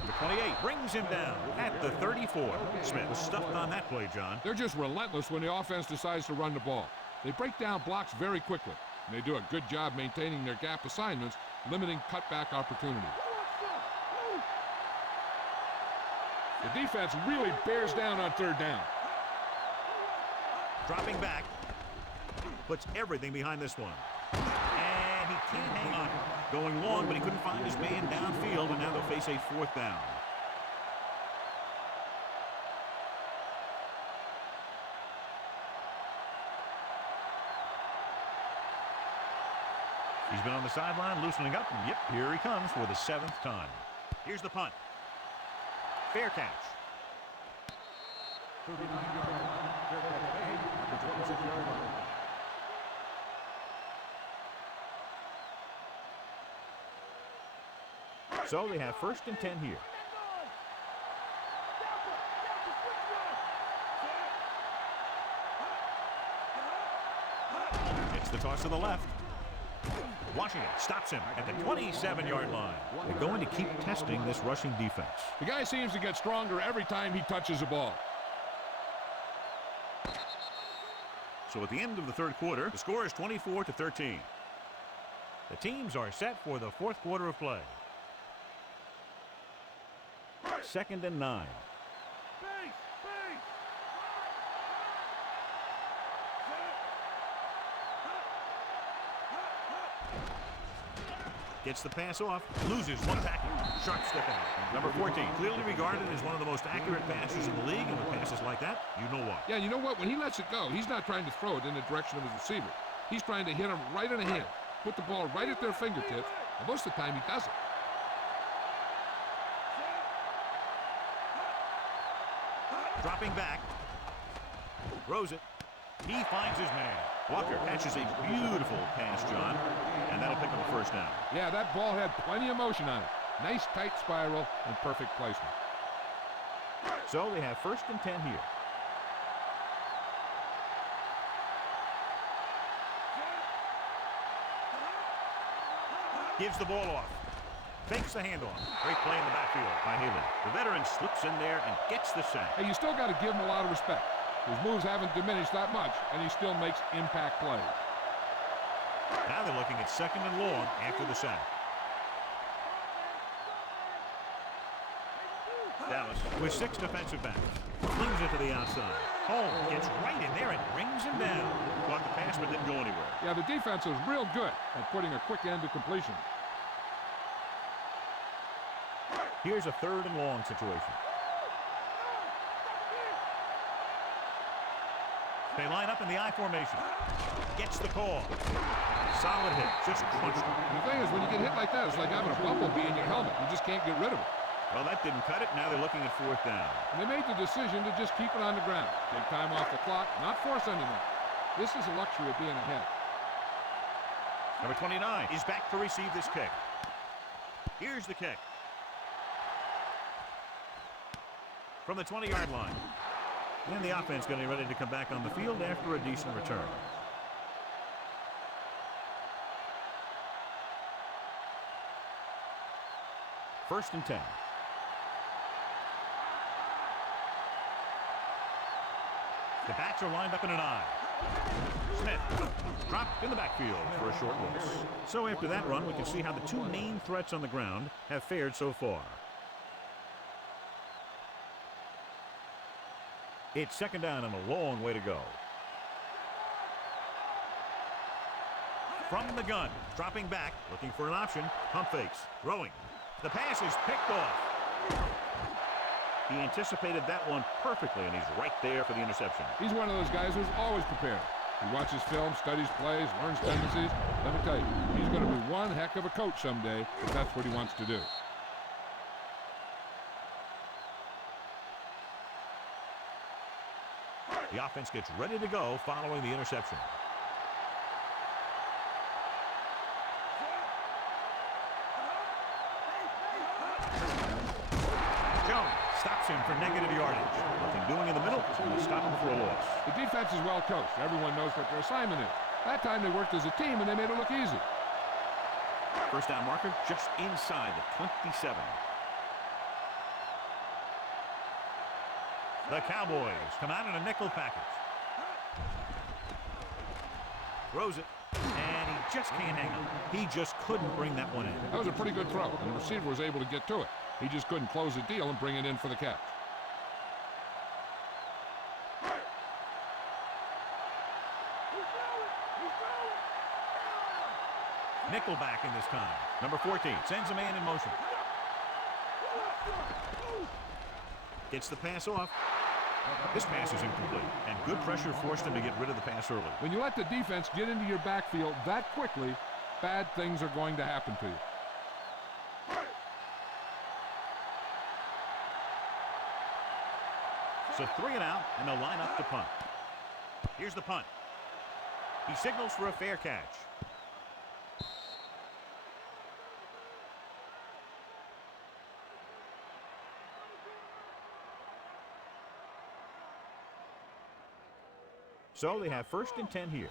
number 28, brings him down at the 34. Smith was stuffed on that play, John. They're just relentless when the offense decides to run the ball. They break down blocks very quickly, and they do a good job maintaining their gap assignments, limiting cutback opportunities. The defense really bears down on third down. Dropping back, puts everything behind this one. And he can't hang on. Going long, but he couldn't find his man downfield, and now they'll face a fourth down. He's been on the sideline, loosening up, and yep, here he comes for the 7th time. Here's the punt. Fair catch. 39-yard line. Fair catch made at the 26-yard line. So they have 1st and 10 here. It's the toss to the left. Washington stops him at the 27-yard line. They're going to keep testing this rushing defense. The guy seems to get stronger every time he touches the ball. So at the end of the 3rd quarter, the score is 24-13. The teams are set for the 4th quarter of play. 2nd and 9. Gets the pass off, loses one tackle. Sharp step out. Number 14, clearly regarded as one of the most accurate passers in the league, and with passes like that, you know what. Yeah, you know what? When he lets it go, he's not trying to throw it in the direction of his receiver. He's trying to hit him right in the hand, put the ball right at their fingertips, and most of the time he does it. Dropping back, throws it. He finds his man. Walker catches a beautiful pass, John, and that'll pick up the 1st down. Yeah, that ball had plenty of motion on it. Nice tight spiral and perfect placement. So they have 1st and 10 here. Gives the ball off. Fakes the handoff. Great play in the backfield by Haley. The veteran slips in there and gets the sack. Hey, you still got to give him a lot of respect. His moves haven't diminished that much, and he still makes impact plays. Now they're looking at 2nd and long after the sack. Dallas with 6 defensive backs. Flings it to the outside. Holmes gets right in there and brings him down. Caught the pass but didn't go anywhere. Yeah, the defense is real good at putting a quick end to completion. Here's a 3rd and long situation. They line up in the I formation. Gets the call. Solid hit. Just crunched him. The thing is, when you get hit like that, it's like having a bumblebee in your helmet. You just can't get rid of it. Well, that didn't cut it. Now they're looking at 4th down. And they made the decision to just keep it on the ground. Take time off the clock, not force anything. This is a luxury of being ahead. Number 29 is back to receive this kick. Here's the kick. From the 20-yard line. And the offense getting ready to come back on the field after a decent return. First and 10. The backs are lined up in an I. Smith dropped in the backfield for a short loss. So after that run, we can see how the 2 main threats on the ground have fared so far. It's 2nd down and a long way to go. From the gun, dropping back, looking for an option. Pump fakes, throwing. The pass is picked off. He anticipated that one perfectly, and he's right there for the interception. He's one of those guys who's always prepared. He watches film, studies plays, learns tendencies. Let me tell you, he's going to be one heck of a coach someday if that's what he wants to do. The offense gets ready to go following the interception. stops him for negative yardage. Nothing doing in the middle. He's going to stop him for a loss. The defense is well coached. Everyone knows what their assignment is. That time they worked as a team and they made it look easy. First down marker just inside the 27. The Cowboys come out in a nickel package. Throws it, and he just can't hang on. He just couldn't bring that one in. That was a pretty good throw, and the receiver was able to get to it. He just couldn't close the deal and bring it in for the catch. Nickelback in this time. Number 14 sends a man in motion. Gets the pass off. This pass is incomplete, and good pressure forced him to get rid of the pass early. When you let the defense get into your backfield that quickly, bad things are going to happen to you. So 3 and out, and they'll line up to punt. Here's the punt. He signals for a fair catch. So they have 1st and 10 here.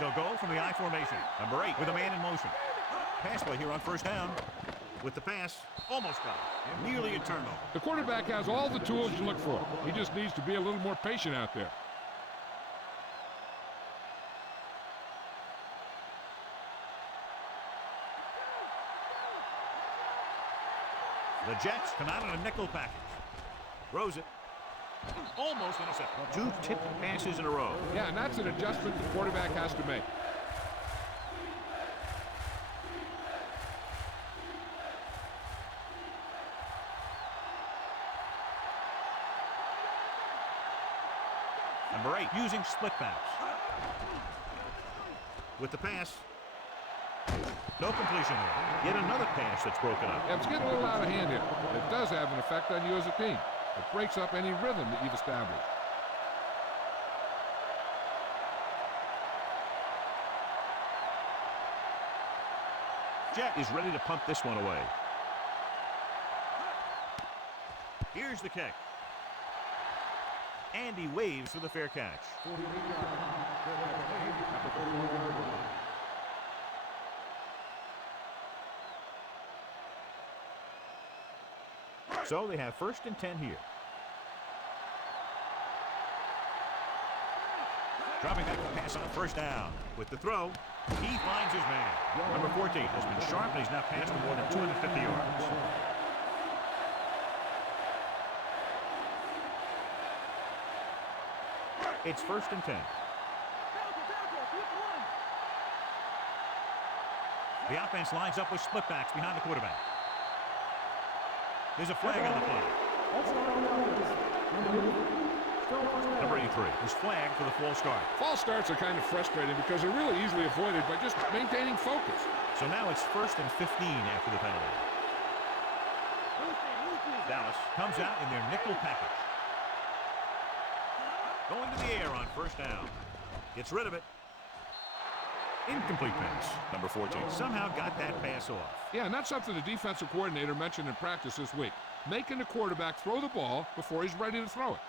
They'll go from the I formation. Number 8 with a man in motion. Pass play here on 1st down. With the pass, almost got it. Nearly a turnover. The quarterback has all the tools you look for. He just needs to be a little more patient out there. The Jets come out in a nickel package. Throws it. Almost intercepted. 2 tipped passes in a row. Yeah, and that's an adjustment the quarterback has to make. Number 8 using split pass. With the pass. No completion there. Yet another pass that's broken up. Yeah, it's getting a little out of hand here. It does have an effect on you as a team. It breaks up any rhythm that you've established. Jet is ready to punt this one away. Here's the kick. And he waves for the fair catch. So they have 1st and 10 here. Dropping back the pass on 1st down. With the throw, he finds his man. Number 14 has been sharp, and he's now passed for more than 250 yards. It's 1st and 10. The offense lines up with split backs behind the quarterback. There's a flag on the play. Number 83 is flagged for the false start. False starts are kind of frustrating because they're really easily avoided by just maintaining focus. So now it's 1st and 15 after the penalty. Dallas comes out in their nickel package. Going to the air on 1st down. Gets rid of it. Incomplete pass. Number 14 somehow got that pass off. Yeah, and that's something the defensive coordinator mentioned in practice this week. Making the quarterback throw the ball before he's ready to throw it.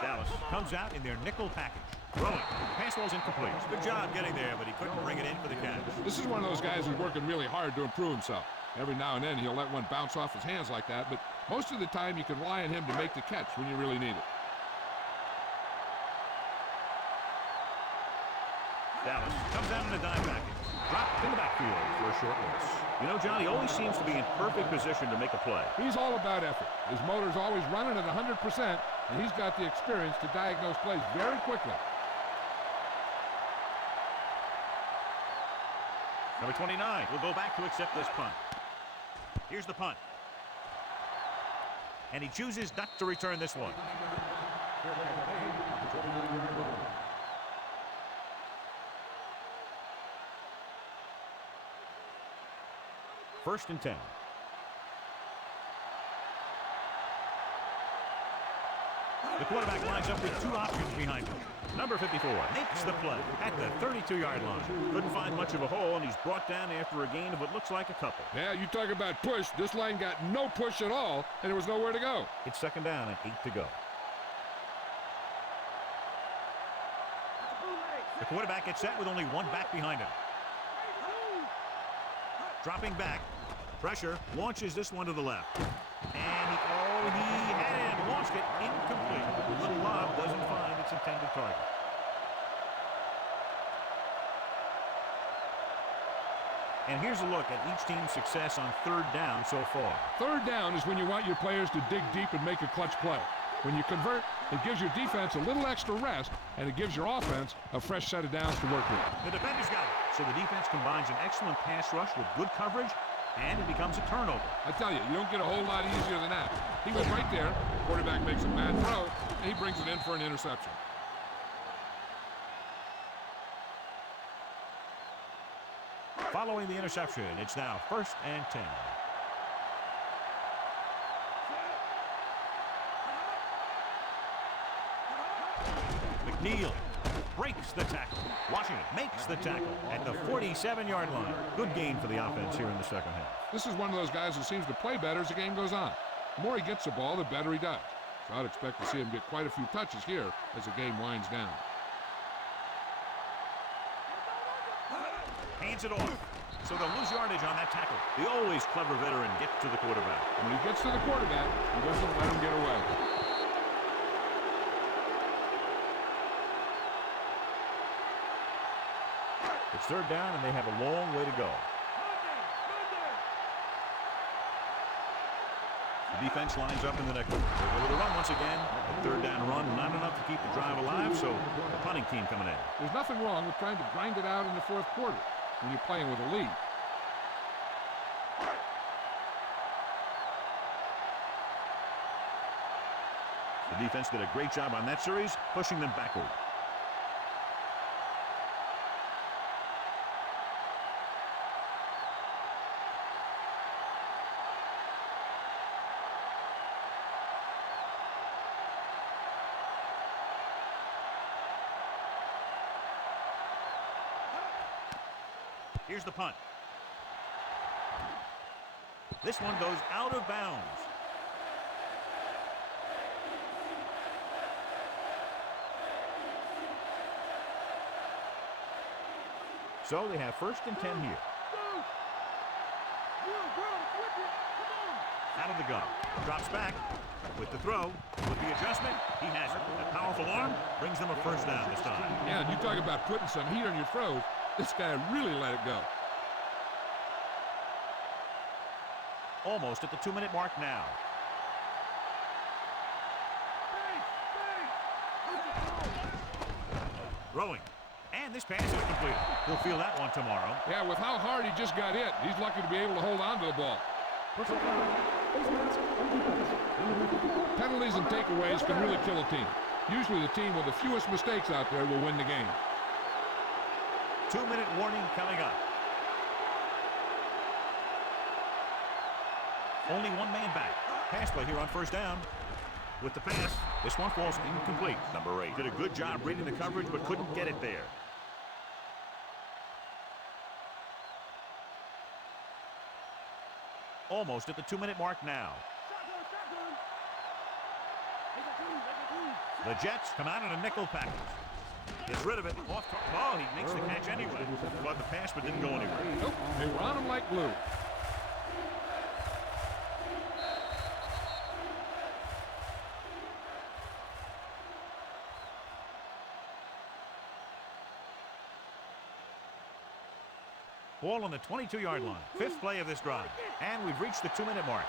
Dallas comes out in their nickel package. Throwing. Pass ball's incomplete. Good job getting there, but he couldn't bring it in for the catch. This is one of those guys who's working really hard to improve himself. Every now and then he'll let one bounce off his hands like that, but most of the time you can rely on him to make the catch when you really need it. Dallas comes out in a dime package. Dropped in the backfield for a short loss. You know, John, he always seems to be in perfect position to make a play. He's all about effort. His motor's always running at 100%, and he's got the experience to diagnose plays very quickly. Number 29 will go back to accept this punt. Here's the punt. And he chooses not to return this one. First and 10. The quarterback lines up with two options behind him. Number 54 makes the play at the 32-yard line. Couldn't find much of a hole, and he's brought down after a gain of what looks like a couple. Yeah, you talk about push. This line got no push at all, and there was nowhere to go. It's second down and 8 to go. The quarterback gets set with only one back behind him. Dropping back. Pressure. Launches this one to the left. And he had it. Launched it. Incomplete. The little lob doesn't find its intended target. And here's a look at each team's success on third down so far. Third down is when you want your players to dig deep and make a clutch play. When you convert, it gives your defense a little extra rest, and it gives your offense a fresh set of downs to work with. The defender's got it. So the defense combines an excellent pass rush with good coverage, and it becomes a turnover. I tell you, you don't get a whole lot easier than that. He was right there. Quarterback makes a bad throw, and he brings it in for an interception. Following the interception, it's now 1st and 10. McNeil breaks the tackle. Washington makes the tackle at the 47-yard line. Good gain for the offense here in the second half. This is one of those guys who seems to play better as the game goes on. The more he gets the ball, the better he does. So I'd expect to see him get quite a few touches here as the game winds down. Hands it off. So they'll lose yardage on that tackle. The always clever veteran gets to the quarterback. When he gets to the quarterback, he doesn't let him get away. It's third down, and they have a long way to go. The defense lines up in the next one. They'll go to the run once again. A third down run, not enough to keep the drive alive, so the punting team coming in. There's nothing wrong with trying to grind it out in the fourth quarter when you're playing with a lead. The defense did a great job on that series, pushing them backward. Here's the punt. This one goes out of bounds. So they have 1st and 10 here. Out of the gun. Drops back with the throw. With the adjustment, he has it. A powerful arm brings them a 1st down this time. Yeah, and you talk about putting some heat on your throws. This guy really let it go. Almost at the 2-minute mark now. Throwing. And this pass is completed. He'll feel that one tomorrow. Yeah, with how hard he just got hit, he's lucky to be able to hold on to the ball. Penalties and takeaways can really kill a team. Usually the team with the fewest mistakes out there will win the game. 2-minute warning coming up. Only one man back. Pass play here on 1st down. With the pass, this one falls incomplete. Number 8 did a good job reading the coverage, but couldn't get it there. Almost at the 2-minute mark now. The Jets come out in a nickel package. Gets rid of it. Off ball. He makes the catch anyway. Caught the pass, but didn't go anywhere. Nope. They were on him like glue. Ball on the 22-yard line. 5th play of this drive. And we've reached the 2-minute mark.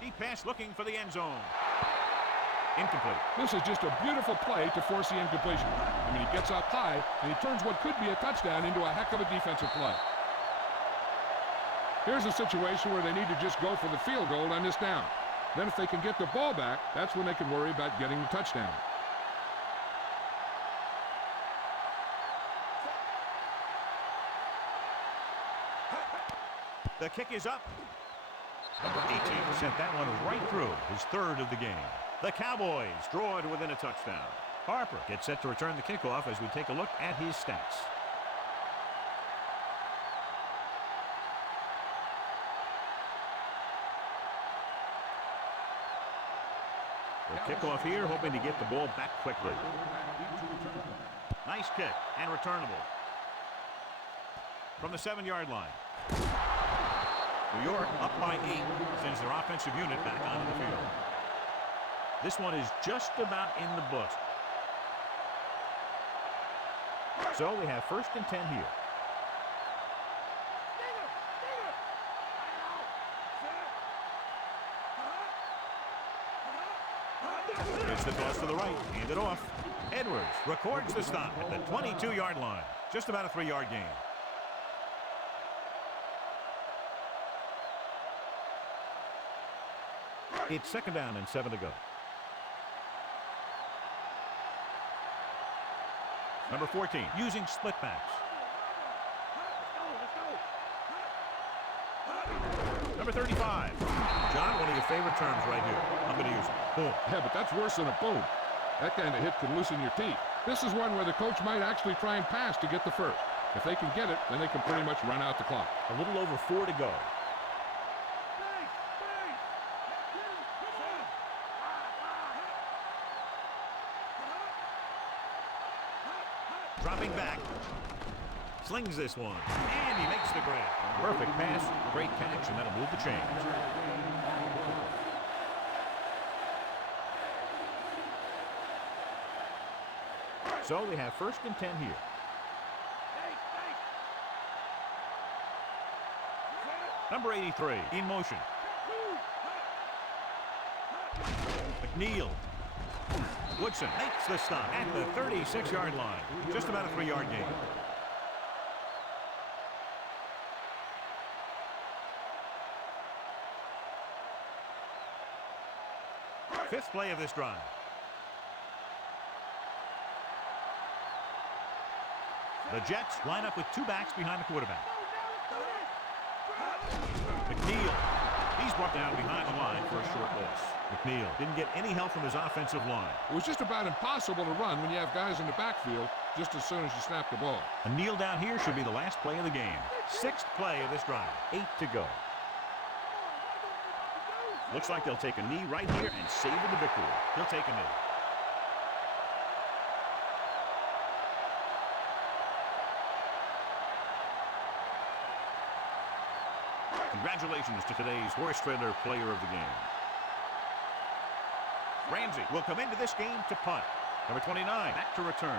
Deep pass looking for the end zone. Incomplete. This is just a beautiful play to force the incompletion. I mean, he gets up high, and he turns what could be a touchdown into a heck of a defensive play. Here's a situation where they need to just go for the field goal on this down. Then if they can get the ball back, that's when they can worry about getting the touchdown. The kick is up. Number 18 sent that one right through, his third of the game. The Cowboys draw it within a touchdown. Harper gets set to return the kickoff as we take a look at his stats. The kickoff here, hoping to get the ball back quickly. Nice kick and returnable. From the 7-yard line. New York up by 8, sends their offensive unit back onto the field. This one is just about in the books. So we have 1st and 10 here. It's the toss to the right, hand it off. Edwards records the stop at the 22-yard line. Just about a 3-yard gain. It's 2nd down and 7 to go. Number 14, using split backs. Number 35. John, one of your favorite terms right here. I'm going to use it. Boom. Yeah, but that's worse than a boom. That kind of hit could loosen your teeth. This is one where the coach might actually try and pass to get the first. If they can get it, then they can pretty much run out the clock. A little over 4 to go. Dropping back. Slings this one. And he makes the grab. Perfect pass. Great catch, and that'll move the chains. So we have 1st and 10 here. Number 83 in motion. McNeil. Woodson makes the stop at the 36-yard line. Just about a 3-yard gain. Fifth play of this drive. The Jets line up with 2 backs behind the quarterback. McNeil. He's brought down behind the line for a short loss. McNeil didn't get any help from his offensive line. It was just about impossible to run when you have guys in the backfield just as soon as you snap the ball. A kneel down here should be the last play of the game. 6th play of this drive. 8 to go. Looks like they'll take a knee right here and savor the victory. He'll take a knee. Congratulations to today's horse trailer player of the game. Ramsey will come into this game to punt. Number 29 back to return.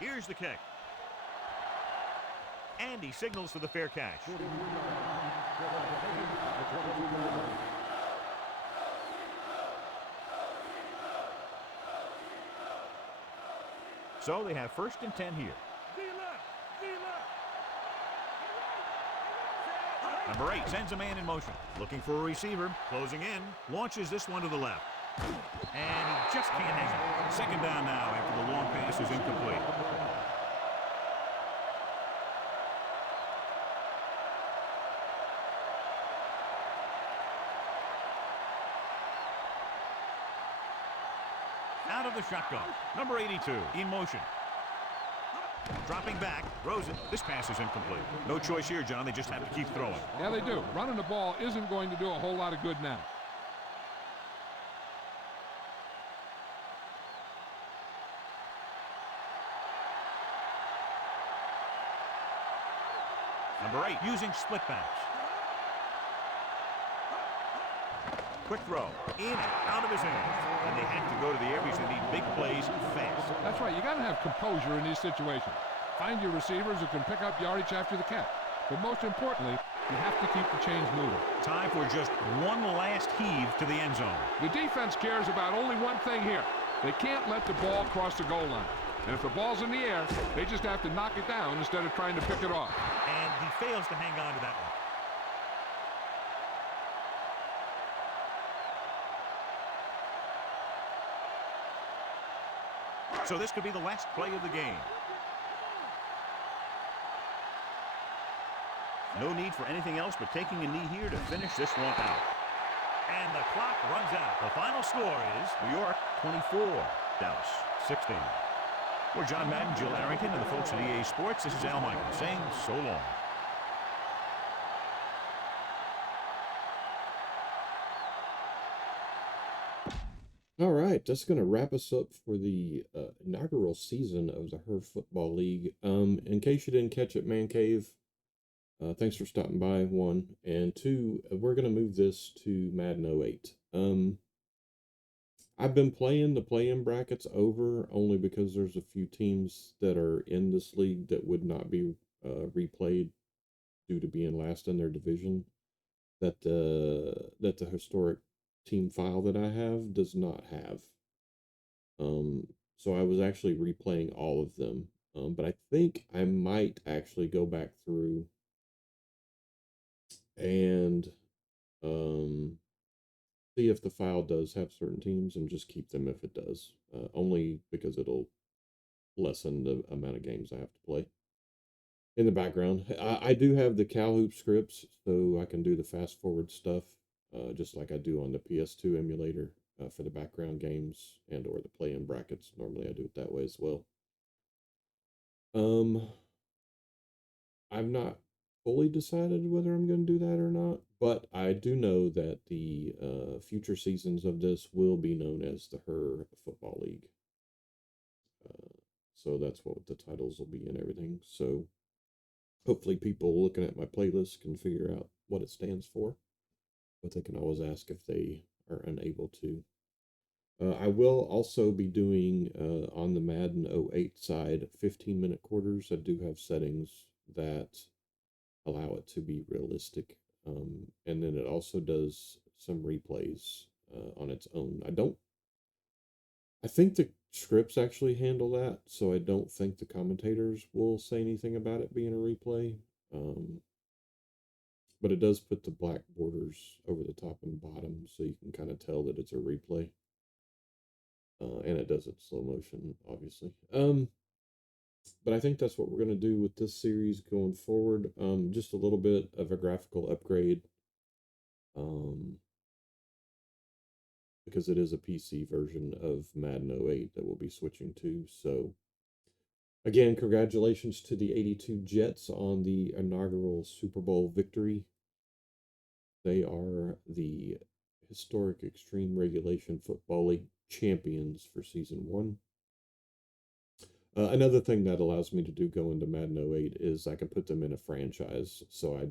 Here's the kick. And he signals for the fair catch. So they have 1st and 10 here. Number 8 sends a man in motion. Looking for a receiver. Closing in. Launches this one to the left. And he just can't hang it. 2nd down now after the long pass is incomplete. Out of the shotgun. Number 82 in motion. Dropping back, throws it. This pass is incomplete. No choice here, John. They just have to keep throwing. Yeah, they do. Running the ball isn't going to do a whole lot of good now. Number 8 using split backs. Quick throw. In and out of his hands. And they have to go to the areas that need big plays fast. That's right. You got to have composure in these situations. Find your receivers who can pick up yardage after the catch. But most importantly, you have to keep the chains moving. Time for just one last heave to the end zone. The defense cares about only one thing here. They can't let the ball cross the goal line. And if the ball's in the air, they just have to knock it down instead of trying to pick it off. And he fails to hang on to that one. So this could be the last play of the game. No need for anything else but taking a knee here to finish this one out. And the clock runs out. The final score is New York 24, Dallas 16. For John Madden, Jill Arrington, and the folks at EA Sports, this is Al Michaels saying so long. All right, that's going to wrap us up for the inaugural season of the Her Football League. In case you didn't catch it, Man Cave, thanks for stopping by, one. And two, we're going to move this to Madden 08. I've been playing the play-in brackets over only because there's a few teams that are in this league that would not be replayed due to being last in their division. That the historic team file that I have does not have. So I was actually replaying all of them. But I think I might actually go back through and see if the file does have certain teams and just keep them if it does. Only because it'll lessen the amount of games I have to play. In the background, I do have the CalHoop scripts, so I can do the fast forward stuff, just like I do on the PS2 emulator for the background games and or the play-in brackets. Normally I do it that way as well. I've not fully decided whether I'm going to do that or not, but I do know that the future seasons of this will be known as the Her Football League. So that's what the titles will be and everything. So hopefully people looking at my playlist can figure out what it stands for, but they can always ask if they are unable to. I will also be doing on the Madden 08 side 15-minute quarters. I do have settings that allow it to be realistic. And then it also does some replays on its own. I think the scripts actually handle that, so I don't think the commentators will say anything about it being a replay. But it does put the black borders over the top and bottom, so you can kind of tell that it's a replay. And it does it slow motion, obviously. But I think that's what we're going to do with this series going forward. Just a little bit of a graphical upgrade. Because it is a PC version of Madden 08 that we'll be switching to. So, again, congratulations to the 82 Jets on the inaugural Super Bowl victory. They are the historic Extreme Regulation Football League champions for Season 1. Another thing that allows me to do go into Madden 08 is I can put them in a franchise, so I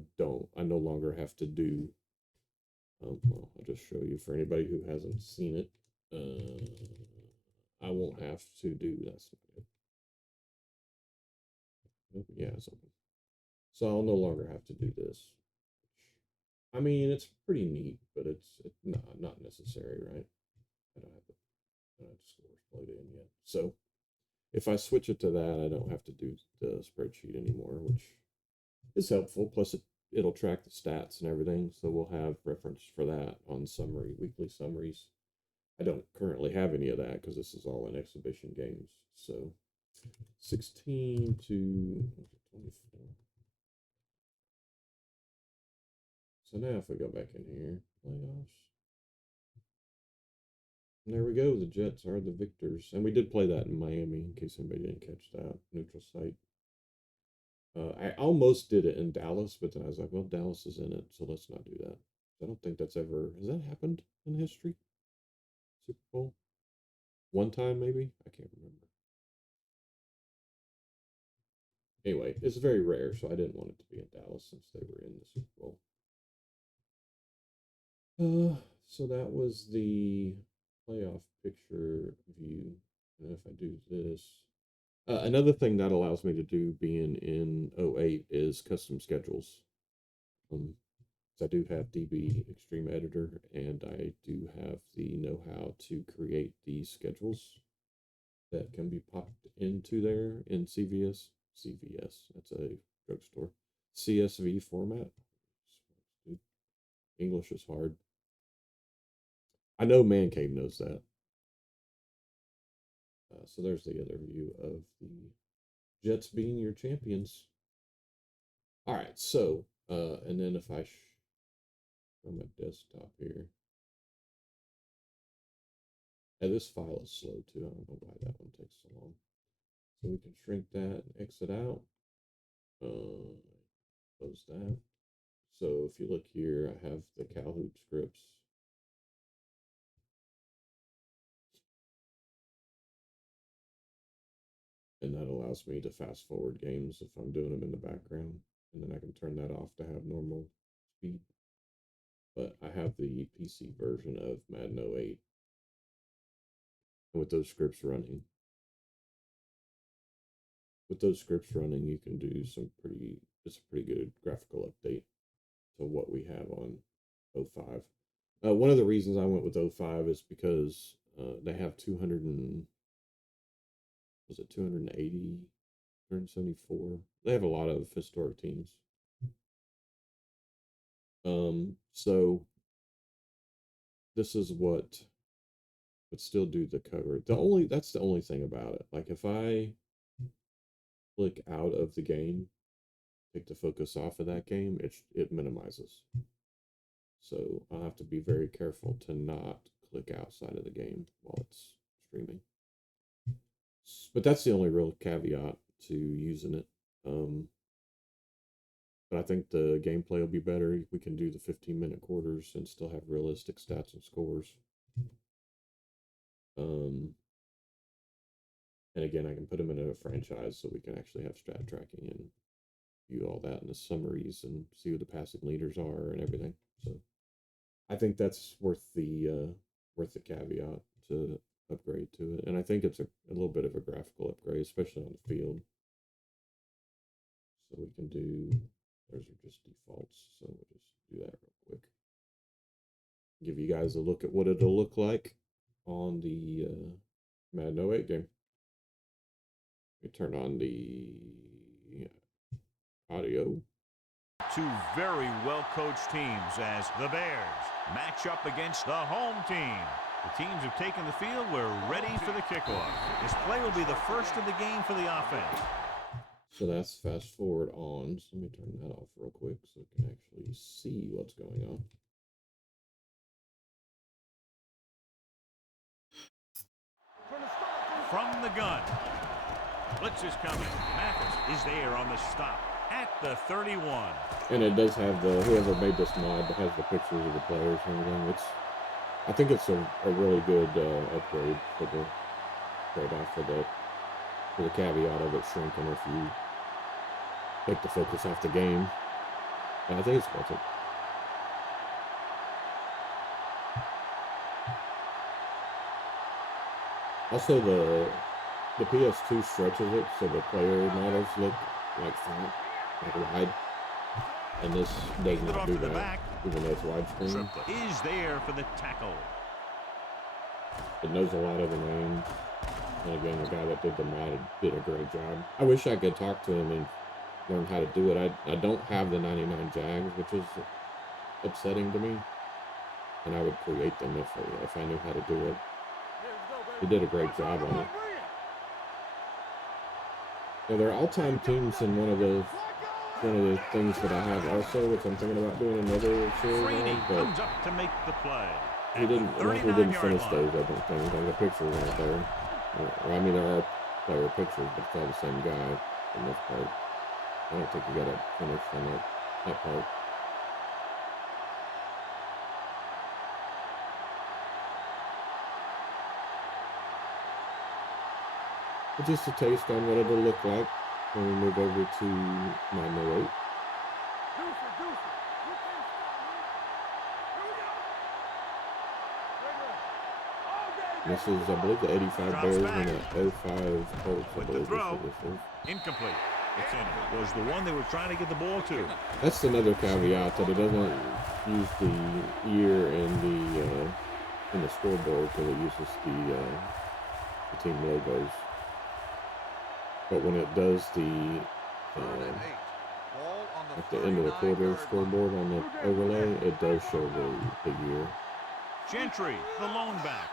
no longer have to do, well, I'll just show you for anybody who hasn't seen it. I won't have to do, that's not it. Yeah, something. So I'll no longer have to do this. I mean, it's pretty neat, but it's not necessary, right? I don't have the scores plugged in yet. So if I switch it to that, I don't have to do the spreadsheet anymore, which is helpful. Plus, it'll track the stats and everything, so we'll have reference for that on weekly summaries. I don't currently have any of that because this is all in exhibition games. So 16 to 24. So now if we go back in here, playoffs. And there we go. The Jets are the victors. And we did play that in Miami, in case anybody didn't catch that. Neutral site. I almost did it in Dallas, but then I was like, well, Dallas is in it, so let's not do that. I don't think that's ever... Has that happened in history? Super Bowl? One time, maybe? I can't remember. Anyway, it's very rare, so I didn't want it to be in Dallas since they were in the Super Bowl. So that was the playoff picture view. And if I do this, another thing that allows me to do being in 08 is custom schedules. So I do have DB Extreme Editor, and I do have the know-how to create these schedules that can be popped into there in CVS, that's a drugstore, CSV format. English is hard. I know Man Cave knows that. So there's the other view of the Jets being your champions. All right, so and then if I on my desktop here, and this file is slow too. I don't know why that one takes so long. So we can shrink that and exit out. Close that. So if you look here, I have the Calhoun scripts. And that allows me to fast forward games if I'm doing them in the background. And then I can turn that off to have normal speed. But I have the PC version of Madden 08. And with those scripts running, you can do it's a pretty good graphical update to what we have on 05. One of the reasons I went with 05 is because they have 280, 174. They have a lot of historic teams. So this is what would still do the cover. That's the only thing about it. Like if I click out of the game, take the focus off of that game, it minimizes. So I'll have to be very careful to not click outside of the game while it's streaming. But that's the only real caveat to using it. But I think the gameplay will be better. We can do the 15-minute quarters and still have realistic stats and scores. And again, I can put them in a franchise so we can actually have stat tracking and view all that in the summaries and see who the passing leaders are and everything. So I think that's worth the caveat to upgrade to it. And I think it's a little bit of a graphical upgrade, especially on the field. So we can do, those are just defaults. So we'll just do that real quick. Give you guys a look at what it'll look like on the Madden 08 game. We turn on the audio. Two very well-coached teams as the Bears match up against the home team. The teams have taken the field. We're ready for the kickoff. This play will be the first of the game for the offense. So that's fast forward on. So let me turn that off real quick so we can actually see what's going on. From the gun. Blitz is coming. Mathis is there on the stop at the 31. And it does have whoever made this mod has the pictures of the players and everything. I think it's a really good upgrade for the trade-off for the caveat of it shrinking if you take the focus off the game. And I think it's worth it. Also, the PS2 stretches it so the player models look like flat, like wide. And this does not do that, even though it's widescreen. Is there for the tackle. It knows a lot of the names. And again, the guy that did the mod did a great job. I wish I could talk to him and learn how to do it. I don't have the 99 Jags, which is upsetting to me. And I would create them if I knew how to do it. He did a great job on it. Yeah, they're all-time teams in one of the things that I have also, which I'm thinking about doing another series on, but comes up to make the play. we didn't finish those, I don't think. The pictures aren't there. I mean, there are player pictures, but it's all the same guy for the most part. I don't think we got to finish on that part. But just a taste on what it'll look like when we move over to 908. This is, I believe, the 85 Bears and the 05 Colts. With the throw, incomplete. It's in. It was the one they were trying to get the ball to. That's another caveat, that it doesn't use the year in the scoreboard, because it uses the team logos. But when it does at the end of the quarter scoreboard on the overlay, it does show the year. Gentry, the lone back.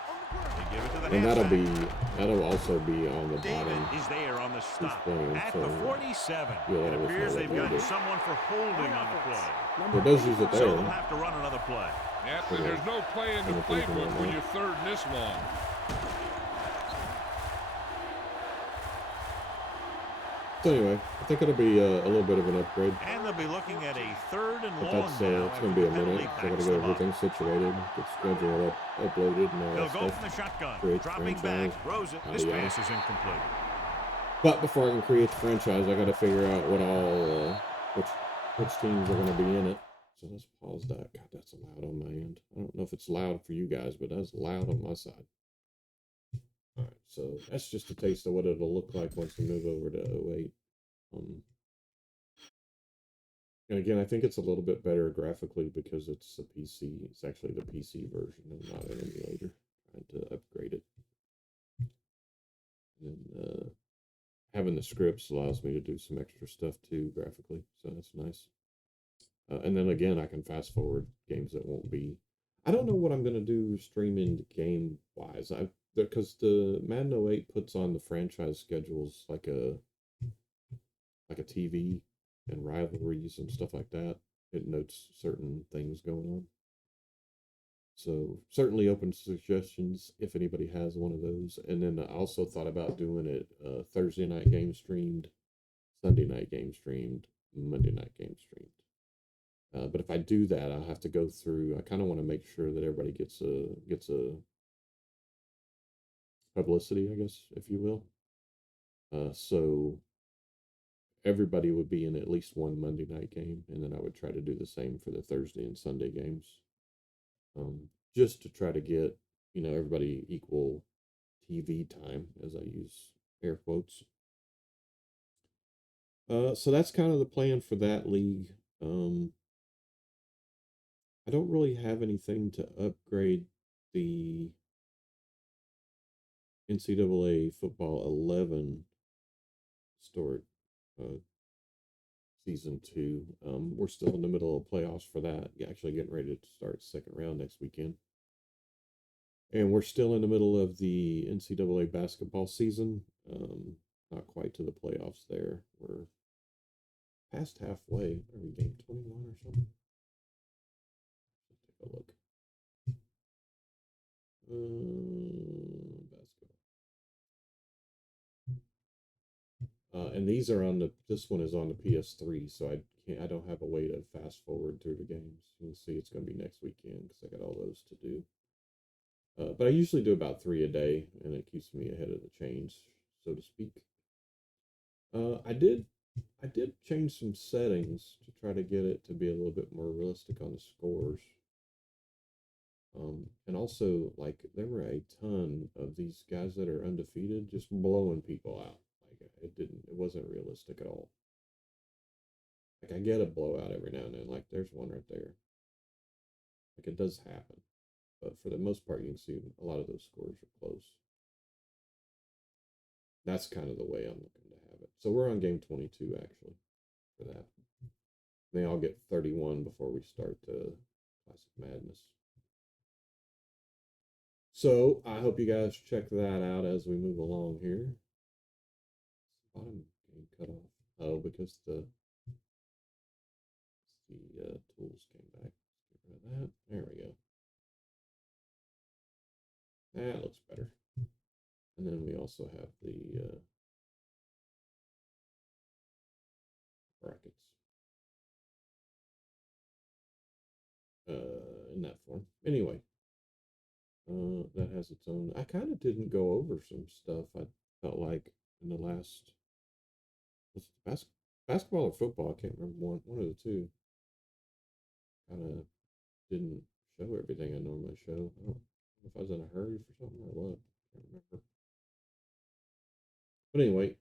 They give it to the And halfback. that'll also be on the David bottom is there on the stop playing, at so the 47. you'll It always know appears what they've to gotten do. someone for holding on the play. So it does use it So there. they'll have to run another play. Yep, and there's no play in the playbook when you're third and this long. So anyway, I think it'll be a little bit of an upgrade. And they'll be looking at a third and But long that's now. it's going to be a minute. So I got to get everything situated, get schedule uploaded, and all He'll that go stuff. from the shotgun, Create dropping franchise. back, throws it. This pass is incomplete. But before I can create the franchise, I got to figure out what all which teams are going to be in it. So let's pause that. God, that's loud on my end. I don't know if it's loud for you guys, but that's loud on my side. All right, so that's just a taste of what it'll look like once we move over to 08. And again, I think it's a little bit better graphically because it's a PC. It's actually the PC version and not an emulator. Trying to upgrade it. And having the scripts allows me to do some extra stuff too graphically, so that's nice. And then again, I can fast forward games that won't be. I don't know what I'm gonna do streaming game wise. Because the Madden 08 puts on the franchise schedules like a TV and rivalries and stuff like that. It notes certain things going on. So certainly open to suggestions if anybody has one of those. And then I also thought about doing it Thursday night game streamed, Sunday night game streamed, Monday night game streamed. But if I do that, I'll have to go through. I kind of want to make sure that everybody gets a publicity, I guess, if you will. So everybody would be in at least one Monday night game, and then I would try to do the same for the Thursday and Sunday games, just to try to get everybody equal TV time, as I use air quotes. So that's kind of the plan for that league. I don't really have anything to upgrade the NCAA football 11 historic season 2. We're still in the middle of playoffs for that. Actually getting ready to start second round next weekend. And we're still in the middle of the NCAA basketball season. Not quite to the playoffs there. We're past halfway. Are we game 21 or something? Let's take a look. Basketball. And these are on this one is on the PS3, so I don't have a way to fast forward through the games. You'll see it's going to be next weekend because I got all those to do. But I usually do about 3 a day, and it keeps me ahead of the chains, so to speak. I did change some settings to try to get it to be a little bit more realistic on the scores. And also, like, there were a ton of these guys that are undefeated just blowing people out. Like, it wasn't realistic at all. Like, I get a blowout every now and then. Like, there's one right there. Like, it does happen. But for the most part, you can see a lot of those scores are close. That's kind of the way I'm looking to have it. So we're on game 22, actually, for that. They all get 31 before we start the Classic Madness. So I hope you guys check that out as we move along here. Bottom game cut off. Oh, because the tools came back. Get rid of that. There we go. That looks better. And then we also have the brackets in that form. Anyway, that has its own. I kind of didn't go over some stuff. I felt like in the last basketball or football. I can't remember one of the two. Kind of didn't show everything I normally show. I don't know if I was in a hurry for something or what. I can't remember. But anyway,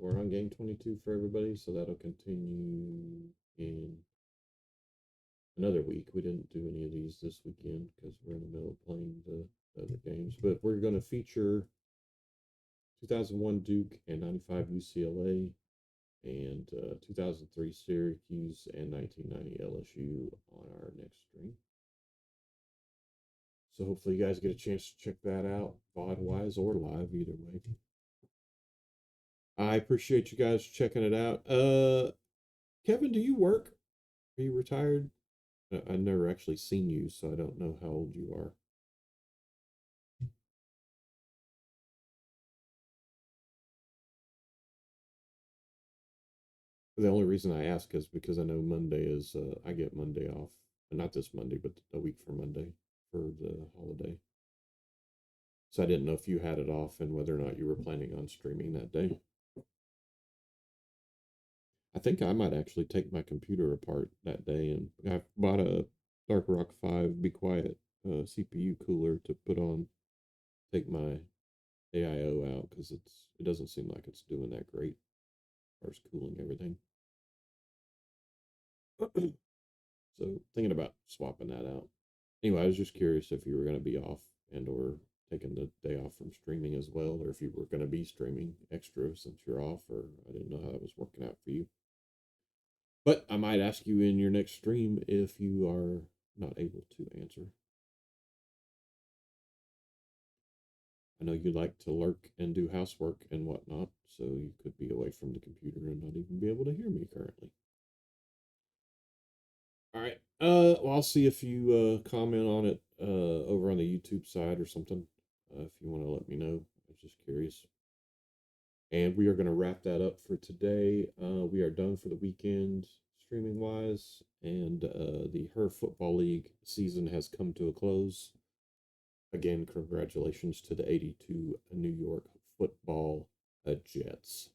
we're on game 22 for everybody, so that'll continue in another week. We didn't do any of these this weekend because we're in the middle of playing the other games. But we're going to feature 2001 Duke and 95 UCLA and 2003 Syracuse and 1990 LSU on our next stream. So hopefully you guys get a chance to check that out, VOD-wise or live, either way. I appreciate you guys checking it out. Kevin, do you work? Are you retired? I've never actually seen you, so I don't know how old you are. The only reason I ask is because I know Monday is, I get Monday off. Not this Monday, but a week from Monday for the holiday. So I didn't know if you had it off and whether or not you were planning on streaming that day. I think I might actually take my computer apart that day, and I bought a Dark Rock 5 Be Quiet CPU cooler to put on, take my AIO out because it doesn't seem like it's doing that great as far as cooling everything. So thinking about swapping that out. Anyway, I was just curious if you were going to be off and or taking the day off from streaming as well, or if you were going to be streaming extra since you're off, or I didn't know how that was working out for you. But I might ask you in your next stream if you are not able to answer. I know you like to lurk and do housework and whatnot, so you could be away from the computer and not even be able to hear me currently. All right. Well, I'll see if you comment on it over on the YouTube side or something. If you want to let me know, I was just curious. And we are going to wrap that up for today. We are done for the weekend streaming wise, and the Her Football League season has come to a close. Again, congratulations to the 82 New York Football Jets.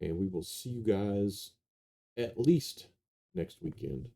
And we will see you guys at least next weekend.